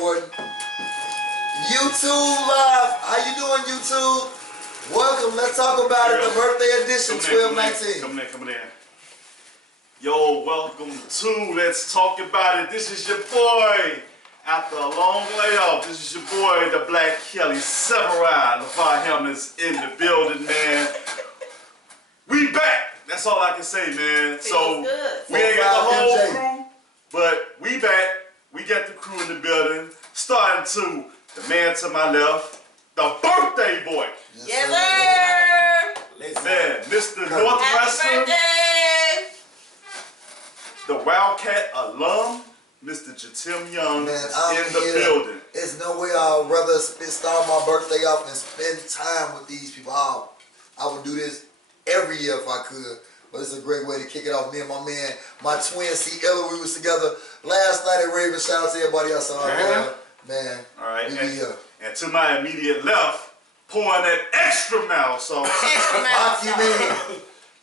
recording. YouTube Live. How you doing, YouTube? Welcome. Let's talk about it. The birthday edition, 1219. Coming in. Yo, welcome to Let's Talk About It. This is your boy. After a long layoff, this is your boy, the Black Kelly Severin. LeVar Helmets in the building, man. We back. That's all I can say, man. So we ain't got the whole crew, but we back. We got the crew in the building. Starting to the man to my left, the birthday boy. Yes, sir. Man, Mr. Northwestern, the Wildcat alum, Mr. Jatim Young, man, in the building. There's no way I'd rather start my birthday off and spend time with these people. I would do this every year if I could. But it's a great way to kick it off. Me and my man, my twin, C. Ella, we was together last night at Raven. Shout out to everybody else on man. All right, we be here. And to my immediate left, pouring that extra mouth sauce.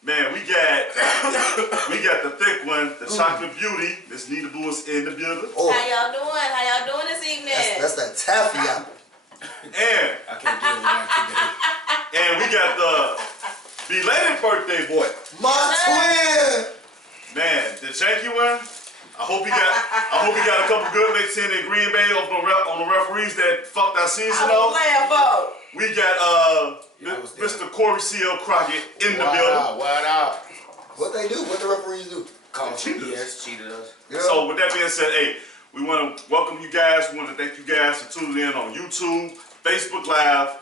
Man, we got the thick one, the chocolate beauty. Miss Nita Boo is in the building. Oh. How y'all doing? How y'all doing this evening? That's that taffy apple. And I can't do it. And we got the belated birthday boy. My twin! Man, the janky one. I hope he got a couple good licks in Green Bay on the referees that fucked our season up. We got Mr. Corey C.L. Crockett in the building. What up? What they do? What the referees do? Cheated us. Yeah. So with that being said, hey, we want to welcome you guys. We want to thank you guys for tuning in on YouTube, Facebook Live,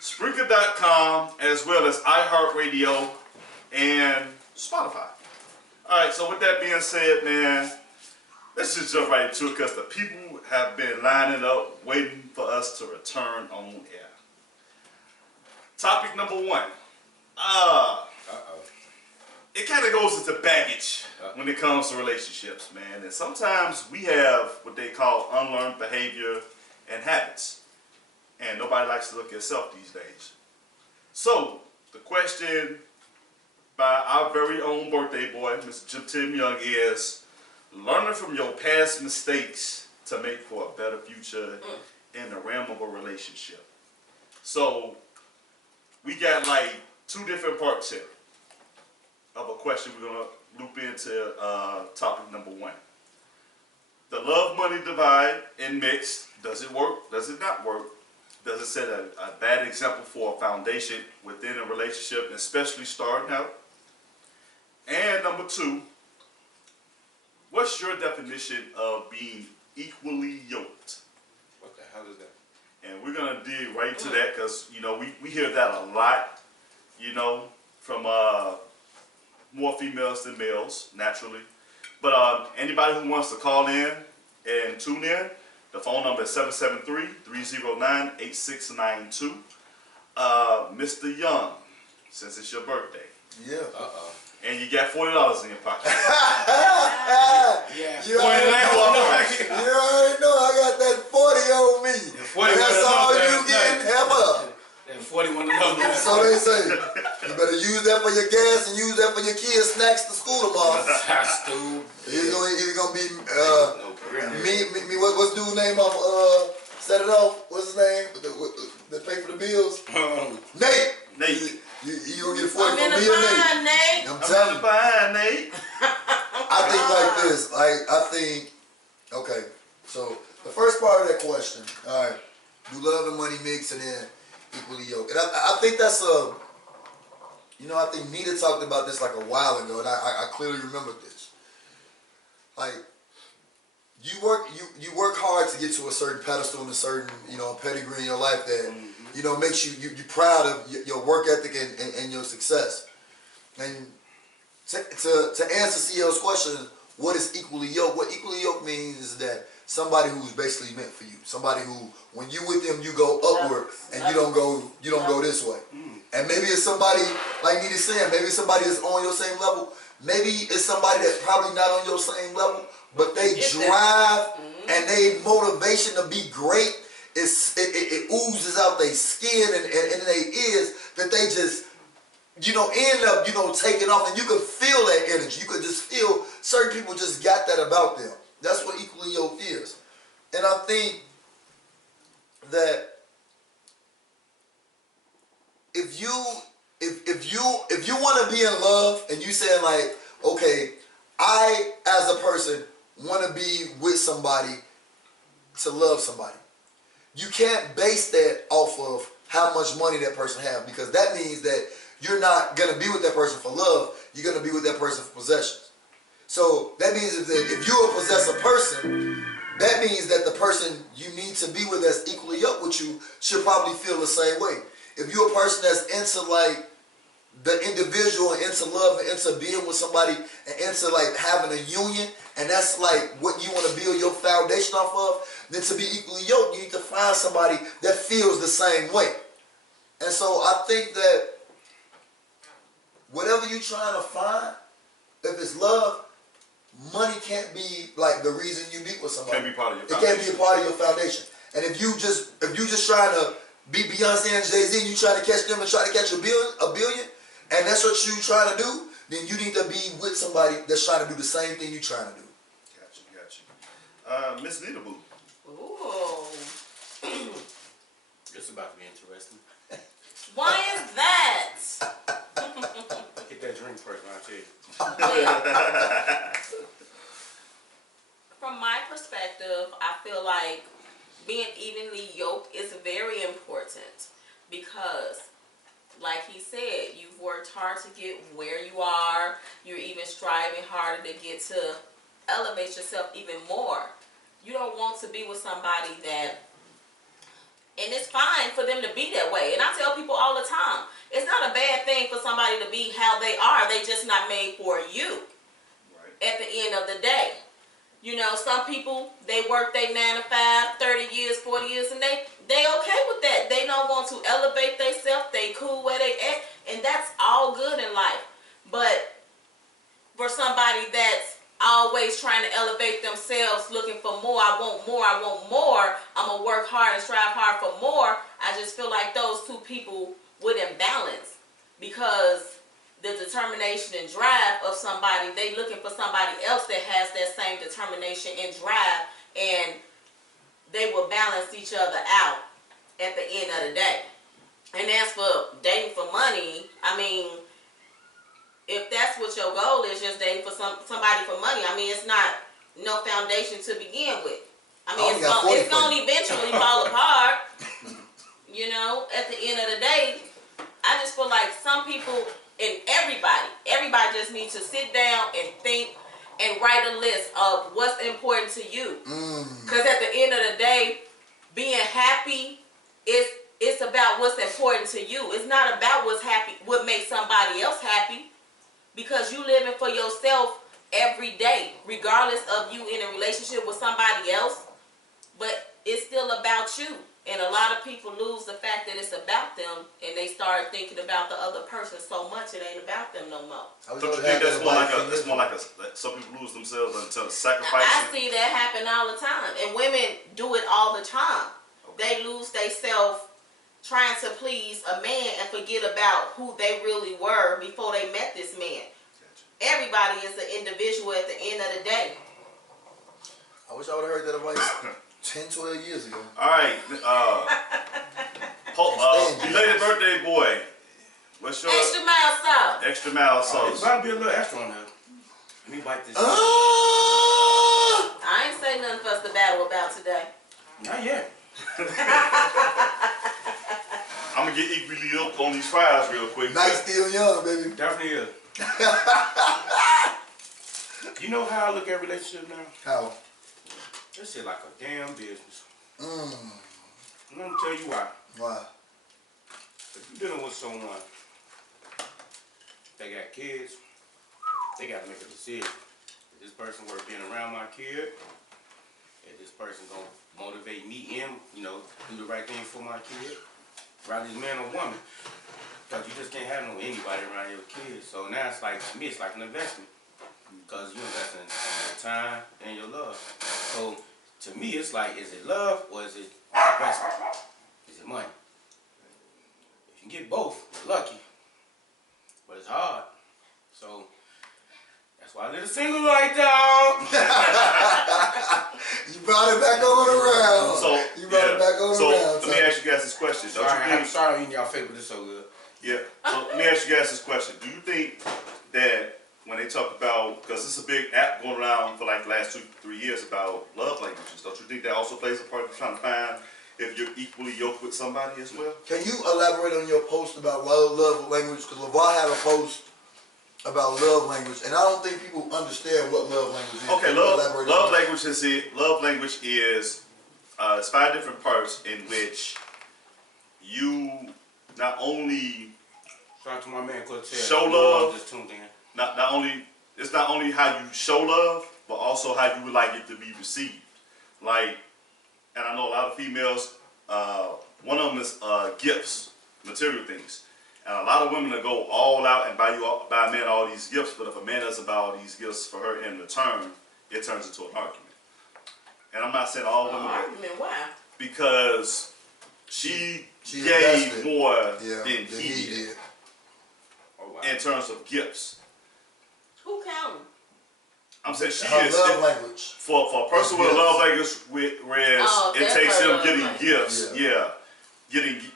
Spreaker.com, as well as iHeartRadio and Spotify. All right, so with that being said, man, let's just jump right into it because the people have been lining up waiting for us to return on air. Topic number one. It kind of goes into baggage when it comes to relationships, man. And sometimes we have what they call unlearned behavior and habits. And nobody likes to look at self these days. So, the question by our very own birthday boy, Mr. Jatim Young, is learning from your past mistakes to make for a better future in the realm of a relationship. So, we got like two different parts here of a question we're going to loop into topic number one. The love money divide and mix, does it work? Does it not work? Does it set a bad example for a foundation within a relationship, especially starting out? And number two, what's your definition of being equally yoked? What the hell is that? And we're going to dig right into that because, you know, we hear that a lot, you know, from more females than males, naturally. But anybody who wants to call in and tune in, the phone number is 773-309-8692. Mr. Young, since it's your birthday. Yeah. And you got $40 in your pocket. Yeah. You already know I got that 40 on me. That's all you getting, ever. And 41 another. So they say, you better use that for your gas and use that for your kids' snacks to school tomorrow. That's stupid. It's gonna be what's dude's name off set it off? What's his name? That pay for the bills? Nate! You gonna get 40 from me or Nate? I'm telling you. Nate. I think like this. Okay, so the first part of that question, all right, do love and money mix and then equally yoked? And I think that's I think Nita talked about this like a while ago, and I clearly remember this. Like, you work hard to get to a certain pedestal and a certain, pedigree in your life that, makes you proud of your work ethic and your success. And to answer CL's question, what is equally yoked? What equally yoked means is that somebody who's basically meant for you. Somebody who, when you with them, you go upward and you don't go this way. And maybe it's somebody, like Nita's saying, maybe it's somebody that's on your same level. Maybe it's somebody that's probably not on your same level, but they drive and they motivation to be great, it oozes out their skin and their ears that they just, end up, taking off, and you could feel that energy. You could just feel certain people just got that about them. That's what equally yoked is. And I think that if you want to be in love and you saying like, okay, I as a person want to be with somebody to love somebody, you can't base that off of how much money that person have, because that means that you're not gonna be with that person for love. You're gonna be with that person for possessions. So that means that if you're a possessive person, that means that the person you need to be with that's equally yoked with you should probably feel the same way. If you're a person that's into like the individual and into love and into being with somebody and into like having a union, and that's like what you want to build your foundation off of, then to be equally yoked, you need to find somebody that feels the same way. And so I think that whatever you're trying to find, if it's love, money can't be like the reason you meet with somebody. Can't be part of your It can't be a part of your foundation. And if you just trying to be Beyonce and Jay-Z, and you trying to catch them and try to catch a billion, and that's what you trying to do, then you need to be with somebody that's trying to do the same thing you trying to do. Got you. Miss Nita Boo. Ooh. It's about to be interesting. Why is that? Get that drink first, I'll tell you. From my perspective, I feel like being evenly yoked is very important because, like he said, you've worked hard to get where you are. You're even striving harder to get to elevate yourself even more. You don't want to be with somebody that, and it's fine for them to be that way. And I tell people all the time, it's not a bad thing for somebody to be how they are. They just not made for you. Right. At the end of the day. You know, some people, they work their 9 to 5, 30 years, 40 years, and they okay with that. They don't want to elevate themselves. They cool where they at, and that's all good in life. But for somebody that's always trying to elevate themselves, looking for more, I want more, I'm going to work hard and strive hard for more, I just feel like those two people wouldn't balance, because the determination and drive of somebody, they looking for somebody else that has that same determination and drive, and they will balance each other out at the end of the day. And as for dating for money, I mean, if that's what your goal is, just dating for somebody for money, I mean, it's not no foundation to begin with. I mean, it's going to eventually fall apart. You know, at the end of the day, I just feel like some people, and everybody just needs to sit down and think and write a list of what's important to you. Because at the end of the day, being happy it's about what's important to you. It's not about what makes somebody else happy, because you living for yourself every day, regardless of you in a relationship with somebody else. But it's still about you. And a lot of people lose the fact that it's about them, and they start thinking about the other person so much it ain't about them no more. Don't you think that's more like some people lose themselves until sacrificing? I see that happen all the time, and women do it all the time. Okay. They lose themselves trying to please a man and forget about who they really were before they met this man. Gotcha. Everybody is an individual at the end of the day. I wish I would have heard that advice 10, 12 years ago. All right. Belated birthday boy. What's your extra mild sauce? Extra mild sauce. It's about to be a little extra on there. Let me wipe this. I ain't say nothing for us to battle about today. Not yet. I'm gonna get equally up on these fries real quick. Night still young, baby. Definitely is. You know how I look at relationships now? How? This shit like a damn business. I'm gonna tell you why. Why? If you're dealing with someone, they got kids, they gotta make a decision. Is this person worth being around my kid? Is this person gonna motivate me and, you know, do the right thing for my kid? Rather this man or woman. Because you just can't have anybody around your kids. So now it's like, to me, it's like an investment. Because you invest in your time and your love. So to me, it's like, is it love or is it investment? Is it money? If you get both, you're lucky. But it's hard. So that's why I live single like dog. You brought it back on around. So you brought it back on around. The guys this question. Don't Sorry, you I'm think? sorry eating y'all face, but it's so good. Yeah. So let me ask you guys this question. Do you think that when they talk about, because it's a big app going around for like the last 2-3 years about love languages, don't you think that also plays a part in trying to find if you're equally yoked with somebody as well? Can you elaborate on your post about love language? Because LeVar had a post about love language, and I don't think people understand what love language is. Okay, Can you elaborate on love that? language is it. Love language is it's 5 different parts in which you not only Shout out to my man Cortez. Show love. Just tuned in. not only it's not only how you show love, but also how you would like it to be received. Like, and I know a lot of females. One of them is gifts, material things, and a lot of women will go all out and buy a man all these gifts. But if a man doesn't buy all these gifts for her in return, it turns into an argument. And I'm not saying all women, Argument, why? because she gave invested. more Yeah, than he did Oh wow. in terms of gifts. Who counting? I'm saying she Her is. love language. For a person with a love language, whereas Oh, it that's takes her them love getting language. gifts,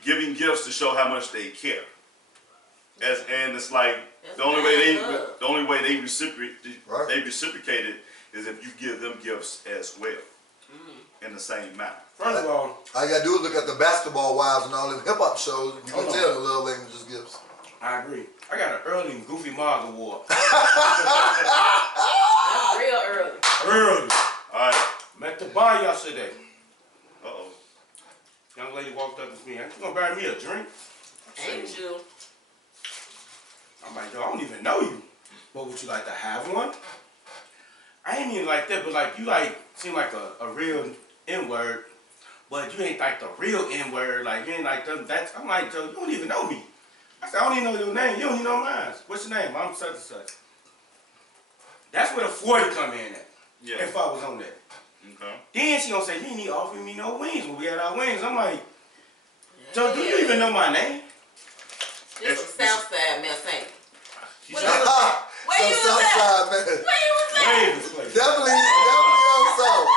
giving gifts to show how much they care. And it's like That's the only way love. they reciprocate Right. it is if you give them gifts as well in the same manner. First of all, All you gotta do is look at the Basketball Wives and all them hip hop shows. You can Hold on. tell the love language is gifts. I agree. I got an early Goofy Mars award. That's real early. Early. All right. Met the bar yesterday. Uh-oh. Young lady walked up to me. You gonna buy me a drink? I said, Ain't you? I'm like, yo, I don't even know you. But would you like to have one? I ain't even like that, but like you like seem like a real N-word, but you ain't like the real N-word. Like you ain't like that's. I'm like, yo, you don't even know me. I said, I don't even know your name. You don't even know mine. What's your name? I'm such and such. That's where the 40 come in at. Yeah. If I was on that. Okay. Then she gonna say, you ain't even offering me no wings when we had our wings. I'm like, Joe, do you even know my name? This was Southside Mess, ain't it? She Where said, you was at? Where So you was at? Southside, man. Where you was at? Wave this place. Definitely on South.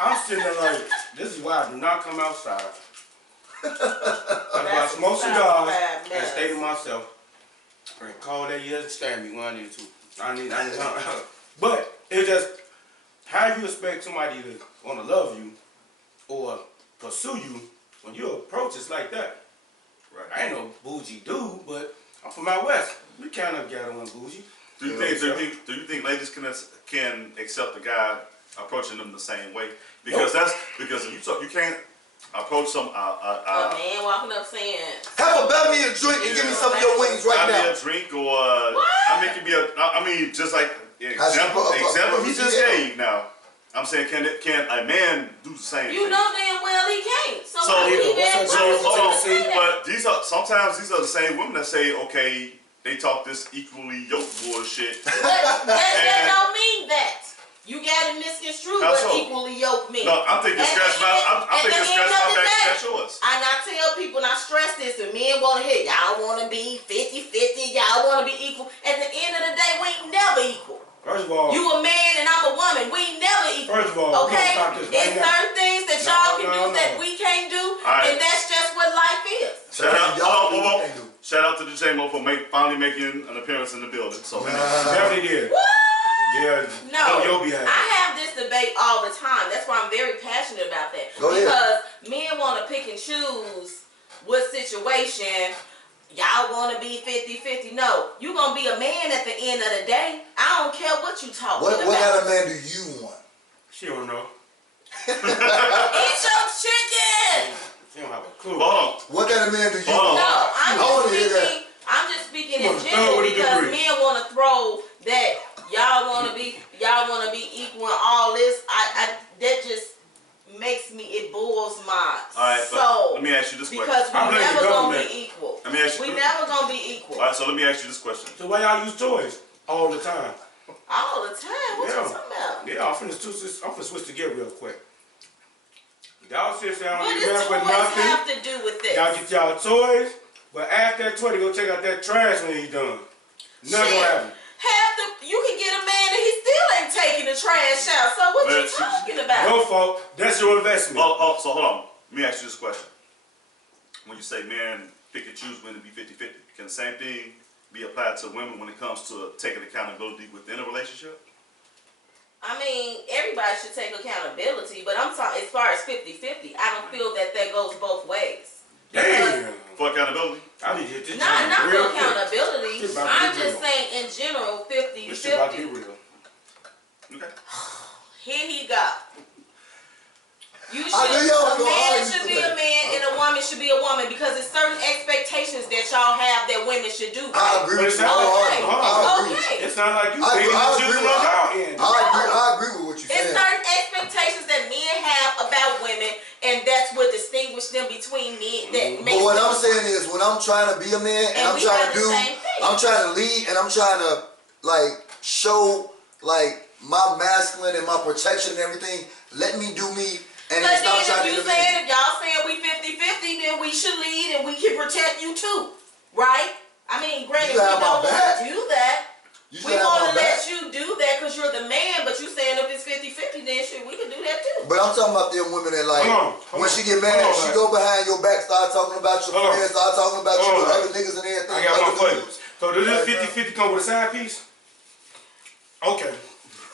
I'm sitting there like, this is why I do not come outside. I That's smoke some cigars Southside and mess. stay to myself. And call that years and stand me when I need to. I need but it's just how you expect somebody to want to love you or pursue you when you approach us like that. Right. I ain't no bougie dude, but I'm from out west. We kind of gather on bougie. Do you think ladies can accept a guy approaching them the same way? Because because you can't approach some A man walking up saying, Have a buy me a drink and give me some of your wings right buy me now. a drink or I mean, it could be I mean, just like example he just gave. Now, I'm saying, can a man do the same? you thing? know damn well he can't. So So, why would he what's mad? up, Why Joe? would you See, say that? but sometimes these are the same women that say, okay, they talk this equally yoked bullshit. But that don't mean that. You got it misconstrued How what so? equally yoked means. No, I'm thinking scratch my back, scratch yours. And I tell people, and I stress this, and men want to hear, y'all want to be 50-50, y'all want to be equal. At the end of the day, we ain't never equal. First of all, You a man and I'm a woman. We ain't never equal. First of all, we okay? gonna stop this right It's now. certain things that No, y'all can no, do no. that we can't do, right. and that's just what life is. Shout out, Y'all hold on. do. Shout out to the J-Mo for finally making an appearance in the building. So, definitely did. What? Yeah, No, you'll be happy. I have this debate all the time. That's why I'm very passionate about that. Go ahead. Because men want to pick and choose what situation y'all want to be 50-50. No, you going to be a man at the end of the day. I don't care what you talking What about. kind of man do you want? She don't know. Eat your chicken. She don't have a clue. hold on. What kind of man do you Hold on. want? No, I wanna hear that. I'm just speaking You in wanna general throw with a because degree. men want to throw that y'all want to be equal and all this. That just makes me, it boils my All right, but soul. let me ask you this question. Because we I blame never the gonna government. be equal. Let me ask you. We never gonna be equal. All right, so let me ask you this question. So why y'all use toys all the time? All the time. What Yeah. you talking about? Yeah, I'm finna switch the gear real quick. Y'all sit down What and does get back with toys nothing. have to do with this? Y'all get y'all toys, but after that toy, they go check out that trash when he's done. Nothing gonna happen. You can get a man and he still ain't taking the trash out. So what Well, you talking about? Your fault. That's your investment. So hold on. Let me ask you this question. when you say men pick and choose when to be 50-50, can the same thing be applied to women when it comes to taking accountability within a relationship? I mean, everybody should take accountability, but I'm talking as far as 50-50, I don't feel that goes both ways. Damn. For accountability? I need to hit this Not joint for real quick. accountability. Shit about to I'm be just real. saying in general, This shit about to be 50-50. real. Okay. Here he go. You should, I knew y'all was a gonna man argue should be today. a man and a woman should be a woman because it's certain expectations that y'all have that women should do. I agree with you. But Okay. I agree with you. Okay. It's not like you I agree- picking I and agree choosing with- on y'all end. I agree with what you're It's saying. certain expectations that men have about women, and that's what distinguishes them between men. That makes But what them- I'm saying is, when I'm trying to be a man And and I'm we trying have to the do, same thing. I'm trying to lead and I'm trying to like show like my masculine and my protection and everything. Let me do me, and But then stop then trying if to you do the saying, man. if y'all saying we 50-50, then we should lead and we can protect you too, right? I mean, granted, You we have my don't want back. to do that. You We should have want my to back. let you do that because you're the man, but you saying if it's 50-50, then shit, we can do that too. But I'm talking about them women that like Hold on. when she get mad, Hold on, she man. go behind your back, start talking about your Hold on. friends, start talking about you Hold with on. other niggas and everything. I got other one for you. dudes. So does this 50-50 come with a side piece? Okay.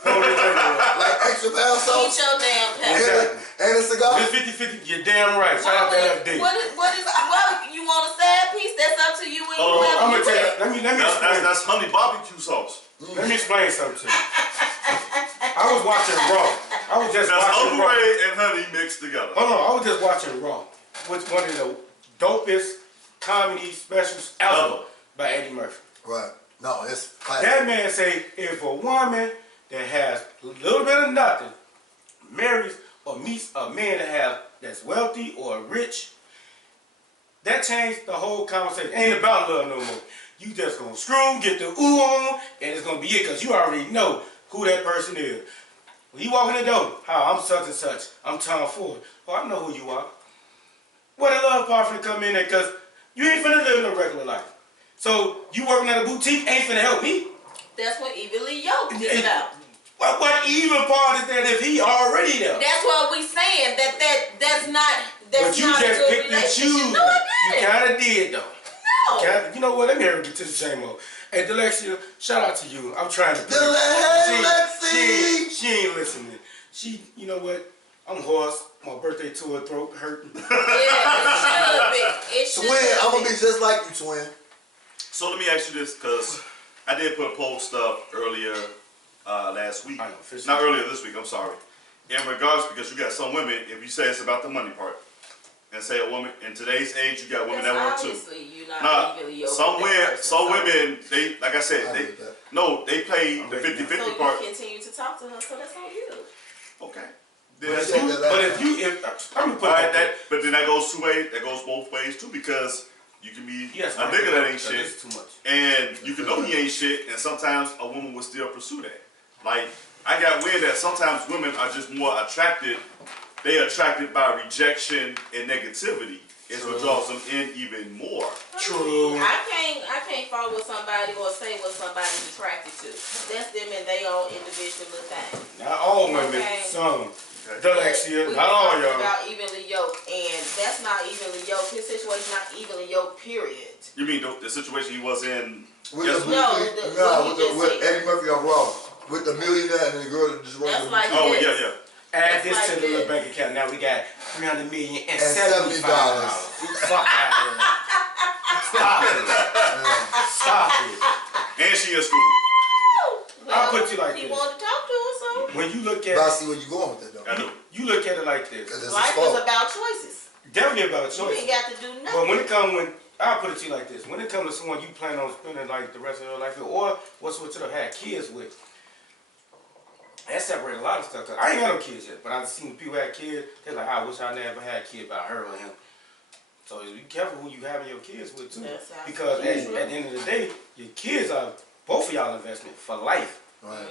Well, let me tell you what. Like extra pound Eat sauce your damn pepper. Exactly. and a cigar. This 50-50, you're damn right. Shout out to LFD. What you want a side piece? That's up to you and Oh, whoever I'm you gonna tell you. with. Let me That's, explain. that's honey barbecue sauce. Let me explain something to you. I was watching Raw. I was just That's watching Uncle Raw. Ray and honey mixed together. Hold on, I was just watching Raw, which one of the dopest comedy specials ever by Eddie Murphy. Right. No, it's classic. That man say if a woman that has a little bit of nothing marries or meets a man that's wealthy or rich, that changed the whole conversation. Ain't about love no more. You just gonna screw, get the ooh on, and it's gonna be it because you already know who that person is. When you walk in the door, I'm such and such. I'm Tom Ford. Oh, I know who you are. Where the love part finna come in there? Because you ain't finna live no regular life. So you working at a boutique ain't finna help me. That's what evenly yoked is about. What even part is that if he already there? That's what we saying. That's not But you not a just good picked and relationship. choose. No, I You didn't. kind of did though. No. You know what? Let me get to the J-Mo. Hey, Delexia, shout out to you. I'm trying to. Hey, Lexi! She ain't listening. She, you know what? I'm hoarse. My birthday tour throat hurting. Yeah, it should be. Twin, I'm gonna be just like you, twin. So let me ask you this, because I did put a post up earlier last week. I know, officially. Not earlier this week, I'm sorry. In regards, because you got some women, if you say it's about the money part, and say a woman, in today's age, you got women that work too. Obviously, you're not Nah, evenly yoked. some with that women, person, some so- women, they, like I said, I they, get that. no, they play the with you. 50-50 So part. you continue to talk to her, so that's on you. Okay. But Then that's you cool. said that But if I'm gonna put All it right, like that. but then that goes two ways. That goes both ways too, because you can be Yes, a nigga that ain't shit, This is too much. and you can know he ain't shit, and sometimes a woman will still pursue that. Like I got wind that sometimes women are just more attracted. They attracted by rejection and negativity is what draws them in even more. True. I can't follow with somebody or say what somebody's attracted to. That's them and they own individual thing. Not all women. Okay. Some. Okay. Delexia. We Not all talking y'all. about evenly yoked, and that's not evenly yoked. His situation not evenly yoked. Period. You mean the situation he was in? With Yes, the, No, with, the- with what he just said. Eddie Murphy on Raw. With the millionaire and the girl that just That's running like- Oh Yes. yeah, yeah. Add this That's to like the little this. bank account. Now we got $300 million and And $75. $70. Fuck out of here. Stop it. Stop it. And she in school. I'll put you like he this. wanted to talk to her, so When you look But I at see where you going with that though. I do. you look at it like this. 'Cause it's his life fault. is about choices. Definitely about You choice. ain't got to do But nothing. when I'll put it to you like this. When it comes to someone you plan on spending like the rest of your life with, or what's what you have kids with, that separate a lot of stuff. 'Cause I ain't got no kids yet, but I've seen people have kids. They're like, I wish I never had a kid, but I heard of him. So be careful who you having your kids with too, That's because at absolutely the end of the day, your kids are both of y'all investment for life. Right.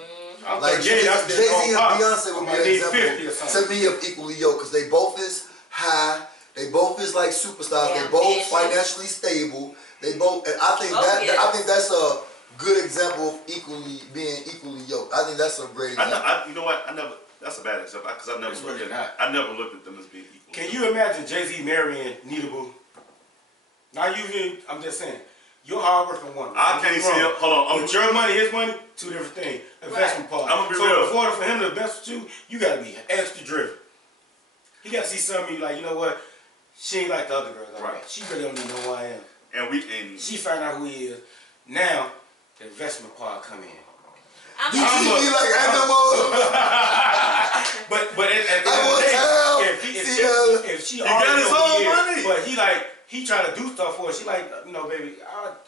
I'm Like 38, I Jay-Z spent and on Beyonce I would might be need an 50 or example something. to me of equally yoked because they both is high, they both is like superstars, Yeah, they both ambitious. financially stable, they both. And I think Oh, yes. I think that's a good example of being equally yoked. I think that's a great example. You know what? That's a bad example because I never It's looked really at not. I never looked at them as being equal. Can you imagine Jay-Z marrying Nita Boo? Not usually, I'm just saying, you're a hard-working woman. I can't see it. Hold on. But your money, his money, two different things. Investment part. I'm gonna be so real. in order for him to invest with you, you gotta be extra driven. He gotta see something of you like, you know what? She ain't like the other girls. Like Right. that. She really don't even know who I am. And She found out who he is. Now, the investment part come in. You like animals. But at the I end of will the tell. day, if she got already his know who own he is, money. but he trying to do stuff for her. She like, you know, baby,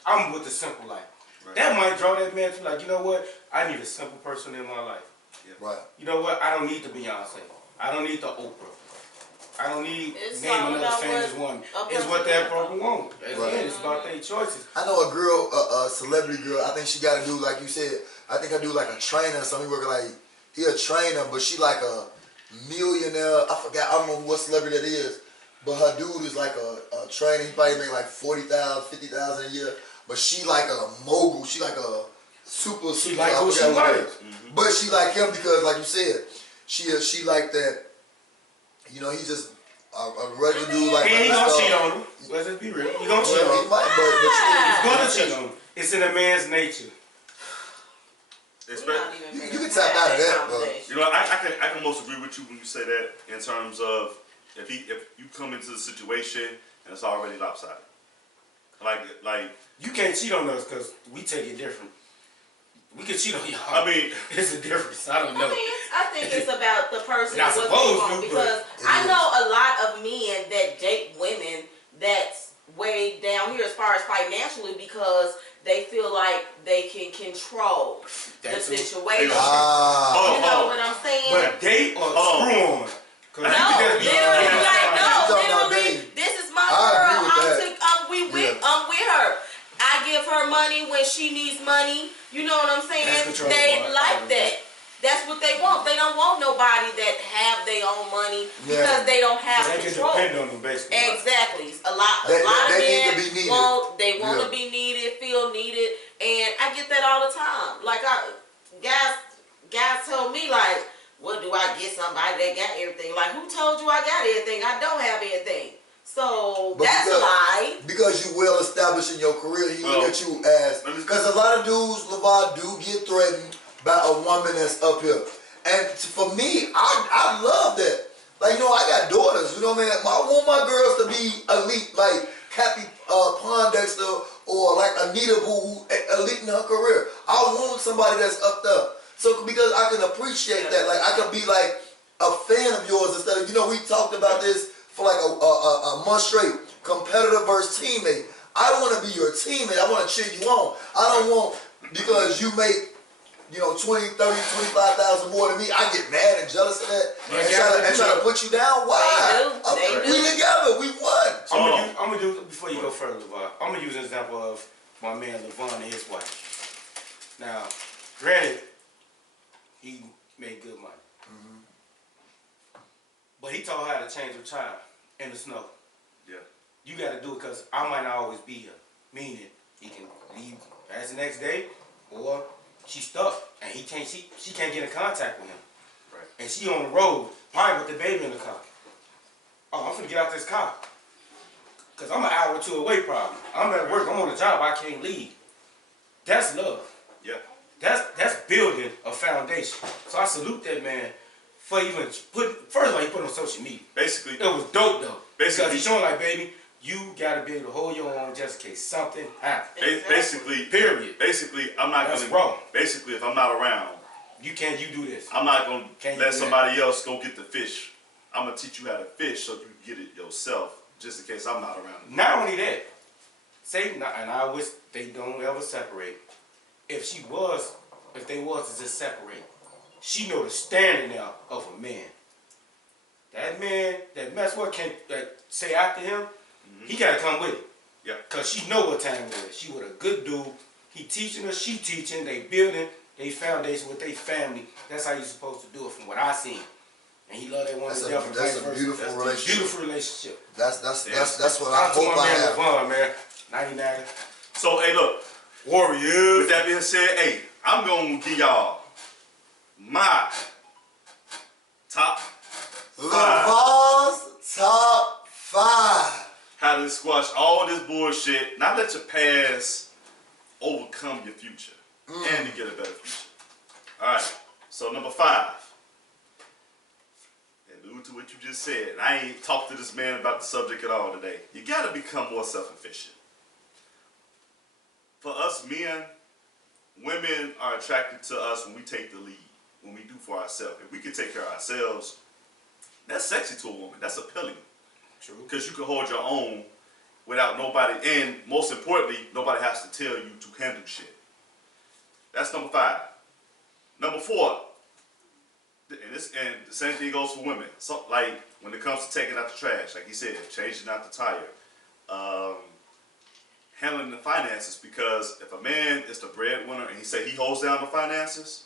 I'm with the simple life. Right. That might draw that man to like, you know what? I need a simple person in my life. Right. You know what? I don't need the Beyonce. I don't need the Oprah. I don't need It's name all another about famous what woman. a It's what person that person wants. Right. It's about their choices. I know a girl, a celebrity girl. I think she got to do like you said. I think I do like a trainer. Something working like he a trainer, but she like a millionaire. I forgot. I don't know what celebrity that is, but her dude is like a trainer. He probably make like 40,000, 50,000 a year. But she like a mogul. She like a super. She super like I who she forgot what it likes. is. But she like him because, like you said, she like that. You know, he's just a regular dude like. And he my gonna sister. cheat on her. Let's just be real. He gonna cheat Well, on he her. might, but He's gonna cheat on her. It's in a man's nature. you can tap out of that, bro. You know, I can most agree with you when you say that in terms of if you come into the situation and it's already lopsided. Like You can't cheat on us because we take it different. We can cheat on y'all. I mean, it's a difference. I don't know. I think it's about the person Not and what they supposed want to, because but I it know a lot of men that date women that's way down here as far as financially because they feel like they can control That's the a- situation. Ah. You know what I'm saying? But date or screw on. 'Cause you No, can just be- literally, like, no, You talking about literally, dating. this is my I agree girl. with that. I'm with her. I give her money when she needs money. You know what I'm That's saying? control, They boy. like that. That's what they want. They don't want nobody that have their own money because they don't have They can control. depend on them basically. Exactly. A lot They of need men to be needed. want to Yeah. be needed, feel needed, and I get that all the time. Like guys tell me like, what do I get somebody that got everything? Like, who told you I got everything? I don't have anything. So But that's a lie. Because you well established in your career, he look Well, at you as because a lot of dudes, LeVar, do get threatened by a woman that's up here. And for me, I love that. Like, you know, I got daughters, you know what I mean? I want my girls to be elite, like Cappy Pondexter or like Anita Boo, elite in her career. I want somebody that's up there. So because I can appreciate that, like I can be like a fan of yours instead of, you know, we talked about this for like a month straight, competitor versus teammate. I want to be your teammate. I want to cheer you on. I don't want, because you make, you know, 20, 30, 25,000 more than me, I get mad and jealous of that and try to put you down. Why? They do. We together. We won. I'm gonna do before you go further, LeVar. I'm gonna use an example of my man LeVon and his wife. Now, granted, he made good money, but he taught her how to change her tire in the snow. yeah. You got to do it because I might not always be here. Meaning, he can leave as the next day, or she's stuck and he can't. She can't get in contact with him. Right. And she on the road, probably with the baby in the car. Oh, I'm finna get out this car. Cause I'm an hour or two away probably. I'm at work, I'm on the job, I can't leave. That's love. Yeah. That's building a foundation. So I salute that man for even first of all, he put it on social media. Basically, It was dope though. Basically- Because he's showing like, baby, you gotta be able to hold your own just in case something happens. basically, Period. I'm not That's gonna. wrong. Basically, if I'm not around, You do this. I'm not gonna Can't you let do somebody else go get the fish. I'm gonna teach you how to fish so you can get it yourself, just in case I'm not around. Not only that, and I wish they don't ever separate. If they was to just separate, she know the standing now of a man. That man that mess what can't say after him, he gotta come with it. Yeah. Cause she know what time it is. She with a good dude. He teaching her, she teaching. They building they foundation with their family. That's how you supposed to do it from what I seen. And he love that woman to death and vice That's a versa. beautiful That's a relationship. beautiful relationship. That's what I Shout out to hope my I man have. LeVon, man. 99 So hey, look. Warriors. With that being said, hey, I'm gonna give y'all my top LeVar's top 5. how to squash all this bullshit, not let your past overcome your future, and to get a better future. All right. So number 5. Allude to what you just said. And I ain't talked to this man about the subject at all today. You gotta become more self-efficient. For us men, women are attracted to us when we take the lead, when we do for ourselves. If we can take care of ourselves, that's sexy to a woman. That's appealing. True. Because you can hold your own without nobody, and most importantly, nobody has to tell you to handle shit. That's number 5. Number 4, and the same thing goes for women. So, like when it comes to taking out the trash, like he said, changing out the tire, handling the finances. Because if a man is the breadwinner and he say he holds down the finances,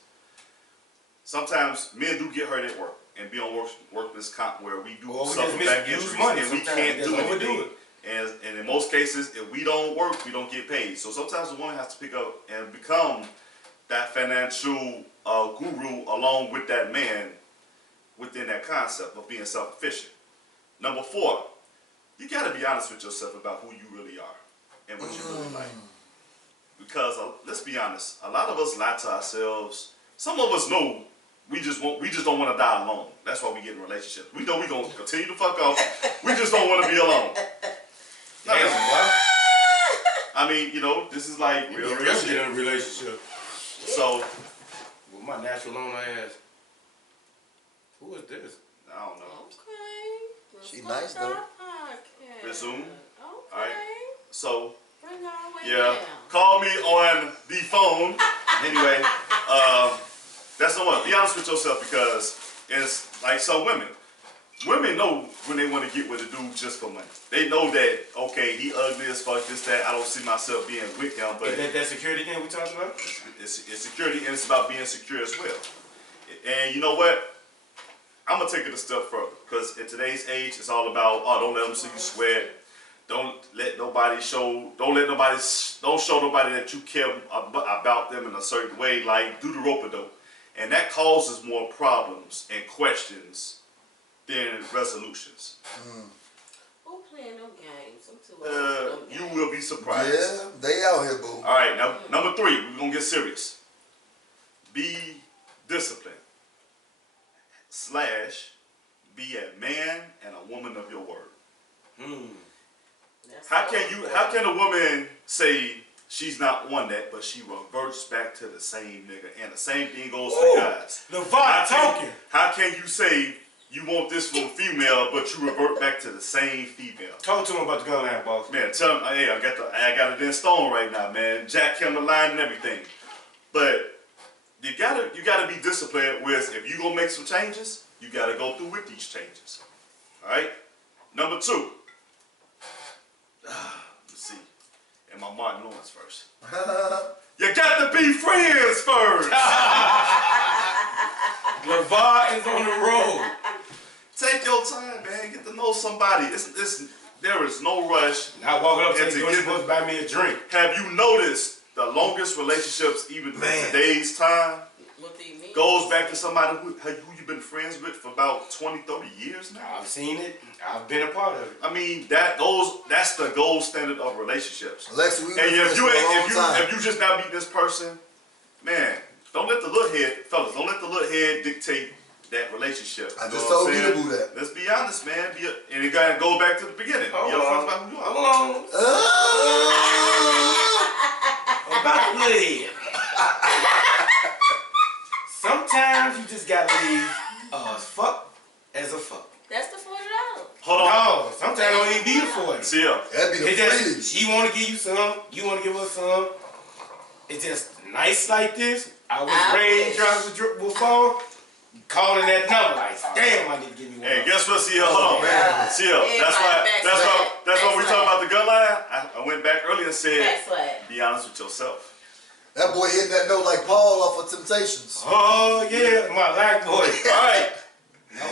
sometimes men do get hurt at work and be on workman's comp where we do suffer back injuries and we can't do anything. And in most cases, if we don't work, we don't get paid. So sometimes the woman has to pick up and become that financial guru along with that man within that concept of being self-efficient. Number 4, you got to be honest with yourself about who you really are and what you really like. Because let's be honest, a lot of us lie to ourselves. Some of us know we just don't want to die alone. That's why we get in relationships. We know we're going to continue to fuck off. We just don't want to be alone. I mean, you know, this is like real Get shit. in a relationship. So, With my natural owner ass, who is this? I don't know. Okay. She nice, though. Resume. Okay. Alright. So, Bring our way yeah, down. call me on the phone. Anyway, that's the one. Be honest with yourself, because it's like some women. Women know when they want to get with a dude just for money. They know that, okay, he ugly as fuck, this, that. I don't see myself being with him, but Is that security thing we talked about? it's security, and it's about being secure as well. And you know what? I'm gonna take it a step further, because in today's age, it's all about, oh, don't let them see you sweat. Don't show nobody that you care about them in a certain way. Like, do the rope-a-dope, and that causes more problems and questions than resolutions. Who playing them games? I'm too old for them You will be surprised. Yeah, they out here, boo. All right, now number 3, we're gonna get serious. Be disciplined. / be a man and a woman of your word. That's How so can important. a woman say she's not on that, but she reverts back to the same nigga? And the same thing goes for guys. LeVar talking. How can you say you want this from a female, but you revert back to the same female? Talk to him about the gun line, boss. Man, tell him, hey, I got it in stone right now, man. Jack him the line and everything. But you gotta be disciplined with, if you gonna make some changes, you gotta go through with these changes. All right. Number 2. Let's see. And my Martin Lawrence first. You got to be friends first. LeVar is on the road. Take your time, man. Get to know somebody. There is no rush. I walk up to And him, to you're get supposed to buy me a drink. Have you noticed the longest relationships, even in today's time, What they mean? goes back to somebody who you've been friends with for about 20, 30 years now? I've seen it. I've been a part of it. I mean, that's the gold standard of relationships. Alexa, we And been friends for a long time. if you just now meet this person, man, don't let the little head dictate that relationship. I You just know what told I'm you to saying? do that. Let's be honest, man. And it gotta go back to the beginning. Hold Be upfront on. about who you are. Hold on. About the lead. Sometimes you just gotta leave fuck as a fuck. That's the $40. Hold on. No, sometimes it don't even be the 40. See ya. That'd be the It's freely. just, she want to give you some, you want to give her some. It's just nice like this. I was I rain, wish. drops will fall. Calling that number like, damn, I need to give me one. Hey, guess what? See ya. Hold on. man. See ya. That's why we talking about the gun line. I went back earlier and said, Backslash. be honest with yourself. That boy hitting that note like Paul off of Temptations. Oh yeah, my black boy. All right.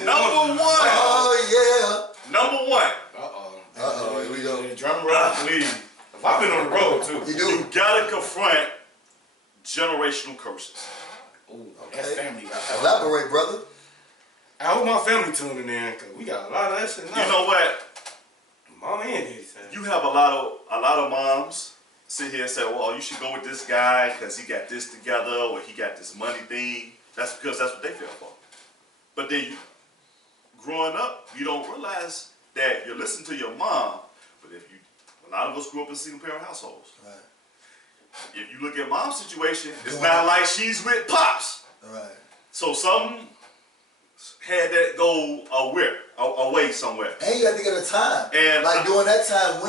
Number 1. Oh Number 1. Uh-oh, here we go. The drum roll, please. I've been on the road too. You do. You gotta confront generational curses. Ooh, that's family. Elaborate, brother. I hope my family tuning in because we got a lot of that shit now. You know what? Mama and daddy said. lot of moms sit here and say, well, you should go with this guy because he got this together or he got this money thing. That's because that's what they feel for. But then growing up, you don't realize that you're listening to your mom. But a lot of us grew up in single parent households. Right. If you look at mom's situation, it's not like she's with pops. Right. So something had that go away somewhere. And you got to think of the time. And like during that time,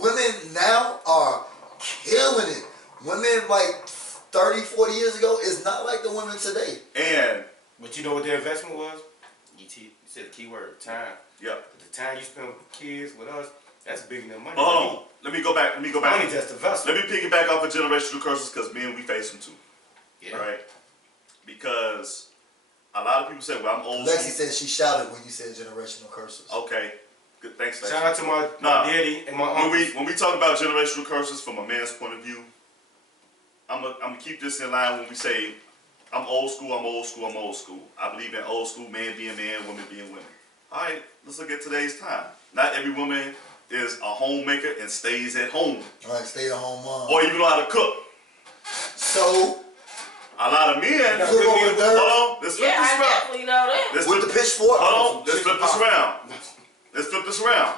women now are killing it. Women like 30, 40 years ago is not like the women today. And But you know what their investment was? You said the key word, time. yeah. The time you spend with kids, with us, that's bigger than money. Hold on. Let me go back. Money just a vessel. Let me piggyback off of generational curses because men, we face them too. Yeah. Right? Because a lot of people say, well, I'm old Lexi school. said she shouted when you said generational curses. Okay. Good. Thanks, Lexi. Shout out to my daddy and my uncle. When we talk about generational curses from a man's point of view, I'm gonna keep this in line when we say I'm old school, I'm old school, I'm old school. I believe in old school, man being man, women being women. All right, let's look at today's time. Not every woman is a homemaker and stays at home, All right, stay at home mom. or even know how to cook. So, A lot of men. flip over the dirt Hold on, let's flip Yeah, this I around. definitely know that. Let's with flip, the pitchfork. hold on, let's flip this around. Let's flip this around.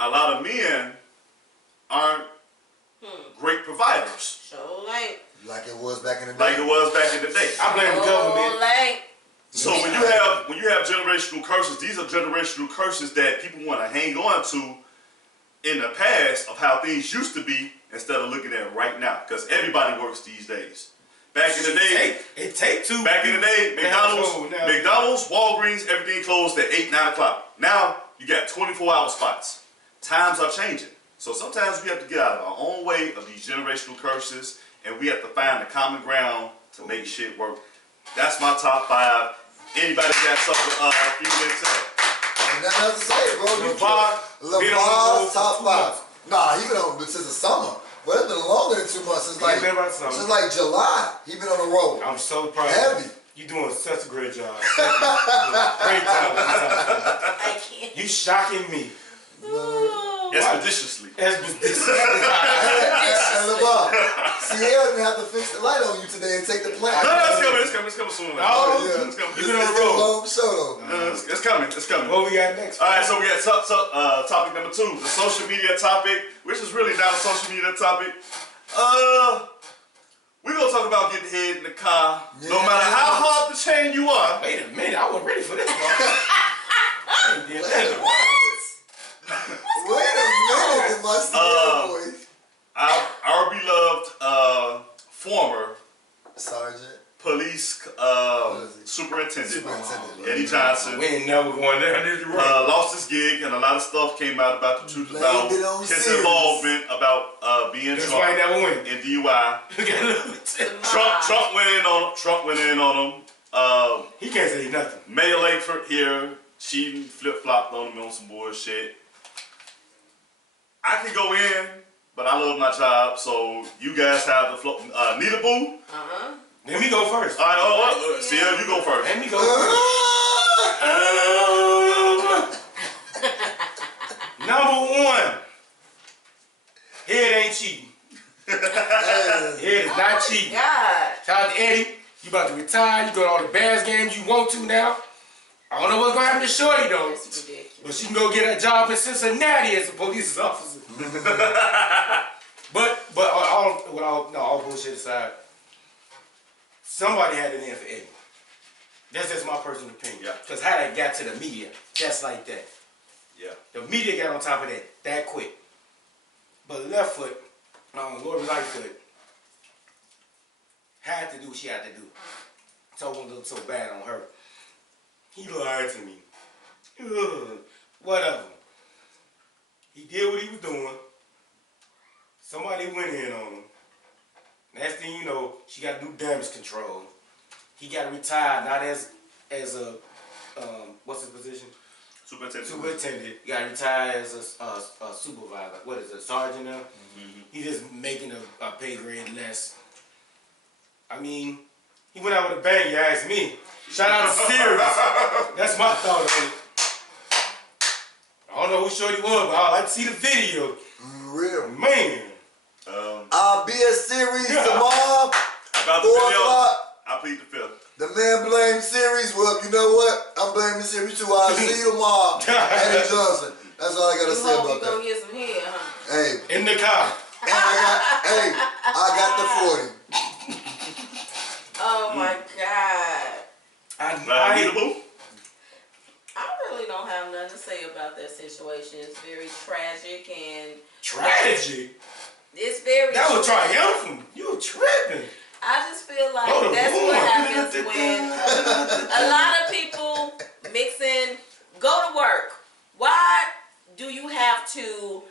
A lot of men aren't great providers So late. Like it was back in the day. like it was back in the day. I blame the government. So late. So when you have generational curses, these are generational curses that people want to hang on to in the past of how things used to be instead of looking at it right now. Because everybody works these days. Back in the day, It take two. back in the day, McDonald's, Walgreens, everything closed at 8, 9 o'clock. Now you got 24-hour spots. Times are changing. So sometimes we have to get out of our own way of these generational curses, and we have to find the common ground to make shit work. That's my top 5. Anybody got something few minutes in? Ain't nothing else to say, bro. You LeVar, been on the road LeVar's for top 2 5. months. Nah, he been on since the summer. But it's been longer than 2 months. Since like, been about summer. since like July. He been on the road. I'm so proud. Heavy. You doing such a great job. Great job. I can't. You shocking me. Expeditiously. And LeVar, Sierra didn't have to fix the light on you today and take the plant. No, it's coming soon. Oh, yeah. It's coming. You been on It's the still a road. long show, though. It's coming. It's coming. What we got next? All right, so we got topic number 2, the social media topic, which is really not a social media topic. We're gonna talk about getting head in the car, no Yeah. matter how hard the chain you are. Wait a minute, I wasn't ready for this. Wait a minute in my Sierra voice. Our beloved former Sergeant. police is he? superintendent, Superintendent. Eddie Johnson, We ain't never going there. This is right. lost his gig, and a lot of stuff came out about the truth Blamed about it on his Sirius. involvement about being That's why I drunk never win. in DUI. Trump went in on him. He can't say nothing. Mayor Langford here, cheating, flip-flopped on him on some bullshit. I can go in, but I love my job, so you guys have the floor. Nita Boo? Let me go first. All right, Sierra, you go first. Let me go first. Number 1. Head ain't cheating. Head is not cheating. God. Shout out to Eddie. You about to retire. You go to all the Bears games you want to now. I don't know what's going to happen to Shorty, though. That's ridiculous. But she can go get a job in Cincinnati as a police officer. but all bullshit aside, somebody had it in for Eddie. That's just my personal opinion. Yeah. Because how that got to the media, just like that. Yeah. The media got on top of that quick. But left foot, Lori Lightfoot, had to do what she had to do. So it wouldn't look so bad on her. He lied to me. Ugh, whatever. He did what he was doing. Somebody went in on him. Next thing you know, she got to do damage control. He got retired, not as a what's his position? Superintendent. He got retired as a supervisor. What is it, sergeant now? He just making a pay grade less. I mean, he went out with a bang, you ask me. Shout out to Sirius. That's my thought on it. I don't know who Shorty was, but I like to see the video. Real. Man. I'll be at series tomorrow. About the 4 video, o'clock. I plead the fifth. The man blamed series. Well, you know what? I'm blaming series too. I'll see you tomorrow. Eddie Johnson. That's all I gotta You say hope about you gonna that. get some head, huh? Hey, In the car. and I got the 40. Oh my God. Need a boo? I really don't have nothing to say about that situation. It's very tragic and Tragic. it's very. That was triumphant. You tripping. I just feel like Hold on, that's hold what on. happens when a lot of people mix in, go to work. Why do you have to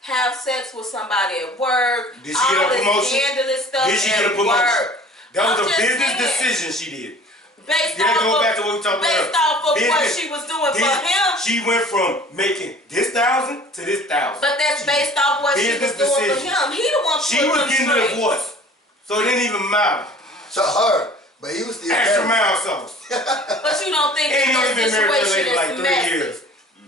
have sex with somebody at work? Did she get a promotion? Scandalous stuff Did she at get a promotion? work. That was I'm a just business saying. decision she did. Based Yeah, off go of, back to what we talked about. based off of what Business. she was doing for This- him. She went from making this 1,000 to this 1,000. But that's based off what she was Business doing for decision. him. He the one She putting was them getting a straight. divorce. So it didn't even matter. To her, but he was still Extra married. mile sauce. But you don't think And he only that been married to a situation lady like is 3 messy? years.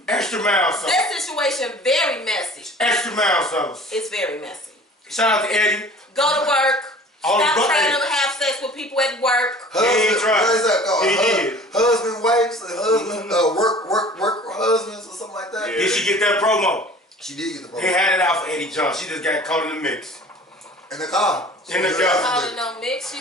Extra mile sauce. That situation very messy. Extra mile sauce. It's very messy. Shout out to Eddie. Go to work. All Stop the trying buttons. to have sex with people at work. He ain't tried. What is that? No, He did. husband, wives, husband, work husbands or something like that. Yeah. Did she get that promo? She did get the He promotion. had it out for Eddie John. She just got caught in the mix. In the car. In the She car. was Calling no mix.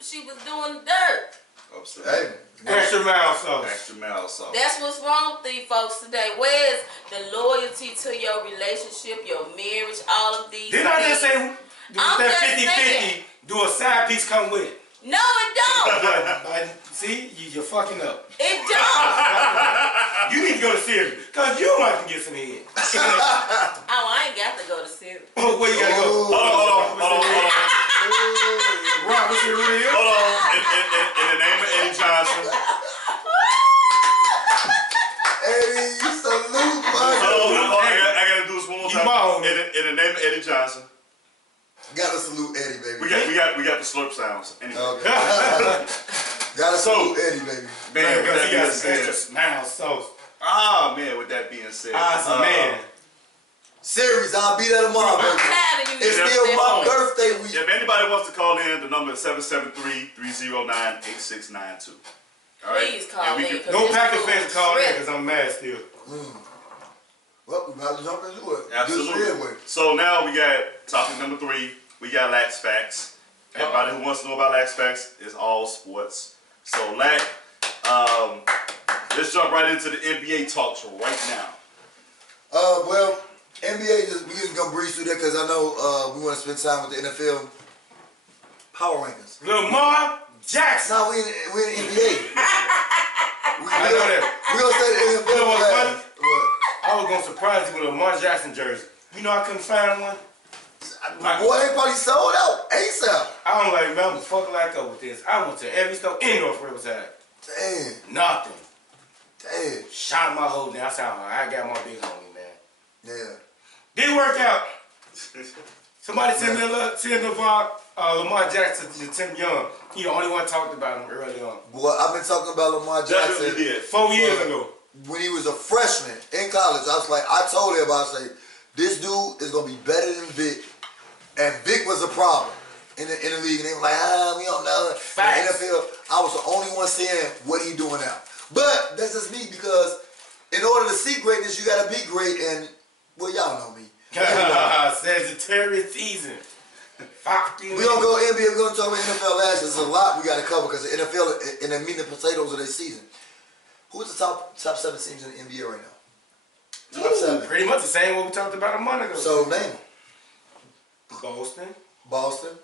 She was doing dirt. Upset. Hey, Extra mile sauce. Extra mile sauce. That's what's wrong with these folks today. Where's the loyalty to your relationship, your marriage, all of these Didn't I just things? say I'm that just 50-50, saying. do a side piece come with it? No, it don't. See, you're fucking up. It don't. You need to go to Siri, because you might can get some head. Oh, I ain't got to go to Syria. Where you gotta go? Hold on. Rob, what's your real? Hold on. In the name of Eddie Johnson. Eddie, salute, my Hold God. on. I gotta do this one more You time. my homie. In the name of Eddie Johnson. Gotta salute Eddie, baby. We got the slurp sounds. Anyway. Okay. Gotta So- salute Eddie, baby. Man, with Because that he got being some extra said. smile sauce. Man, with that being said. Man. Series, I'll be there tomorrow, I'm baby. tired of you. It's niggas still at my home. birthday week. If anybody wants to call in, the number is 773-309-8692. All right? Please call And we in, can- 'cause No this Packer fool fans is call in ready. because I'm mad still. Well, we about to jump into it. Absolutely. Good way. So now we got topic number 3. We got Lax Facts. Everybody who wants to know about Lax Facts is all sports. So Lax, let's jump right into the NBA talks right now. Well, NBA, we just gonna breeze through that because I know we want to spend time with the NFL power rankings. Lamar Jackson. No, we in NBA. I know that. We gonna say the NFL. You know what's last. funny? What? I was gonna surprise you with a Lamar Jackson jersey. You know I couldn't find one. Boy, they probably sold out ASAP. I don't like, man, I'm fucking like up with this. I went to every store in North Riverside. Damn, Nothing. damn. Shot my whole down. I said, I got my big homie, man. Yeah. Didn't work out. Somebody sent me Lamar Jackson to Tim Young. He the only one talked about him early on. Boy, I've been talking about Lamar That's what Jackson he did. 4 years Well, ago. when he was a freshman in college. I told everybody, I say, this dude is gonna be better than Vic, and Vic was a problem in the league. And they were like, we don't know. Facts. In the NFL, I was the only one saying what he doing now. But that's just me because in order to see greatness, you gotta be great. And well, y'all know me. Sagittarius season. Fuck you. We gonna go NBA. We're gonna talk about NFL last. There's a lot we gotta cover because the NFL and the meat and potatoes of their season. Who's the top 7 teams in the NBA right now? Top 7. Pretty much the same what we talked about a month ago. So name them. Boston, Boston,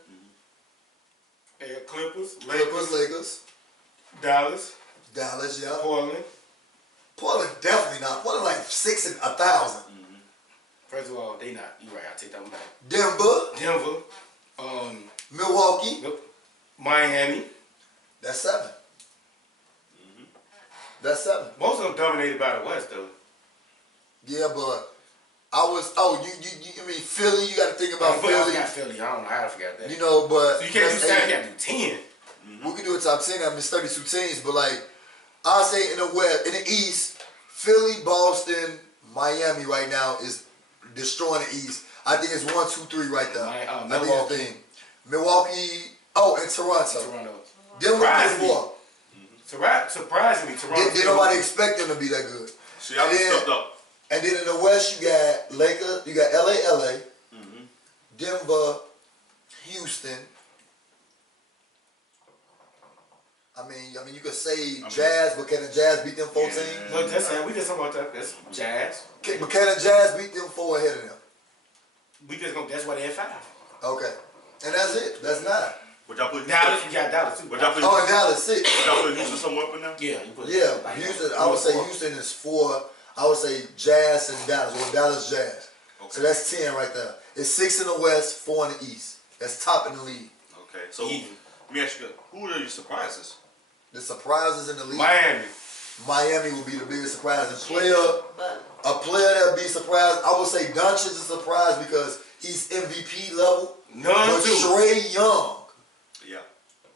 Clippers, Clippers, Lakers, Dallas, Dallas, yeah. Portland. Portland definitely not. Portland like 6 and 1,000. First of all, they not. You right, I take that one back. Denver, Denver, Milwaukee. Miami. That's 7. That's 7. Most of them dominated by the West though. Yeah, but I was. Oh, you mean Philly? You got to think about I Philly. forgot Philly. I don't know how I forgot that. You know, but So you can't do that's 7, you 8. gotta do 10. We can do a top 10. I mean, it's 32 teams, but like I say in the West, in the East, Philly, Boston, Miami right now is destroying the East. I think it's 1, 2, 3 right there. I think Milwaukee. it's the thing. Milwaukee. Oh, and Toronto. Toronto. Them would be 4. Surprisingly, Toronto. Did nobody expect them to be that good? See, I stepped up. And then in the West, you got Lakers, you got LA, Denver, Houston. I mean, you could say Jazz, but can the Jazz beat them 4 teams? But that's we just talking about that. That's Jazz. But can the Jazz beat them 4 ahead of them? We just gonna. That's why they had 5. Okay. And that's it. That's 9. Would y'all put Dallas, you got Dallas too. Would y'all put Oh, and Dallas 6. Would y'all put Houston somewhere up in there? Yeah, you put Yeah, like Houston. that. I would say 4. Houston is 4. I would say Jazz and Dallas, or Dallas Jazz. Okay. So that's 10 right there. It's 6 in the West, 4 in the East. That's top in the league. Okay, so let me ask you, who are your surprises? The surprises in the league. Miami. Will be the biggest surprise. But A player that would be surprised, I would say Doncic is a surprise because he's MVP level. None But too. Trae Young Yeah.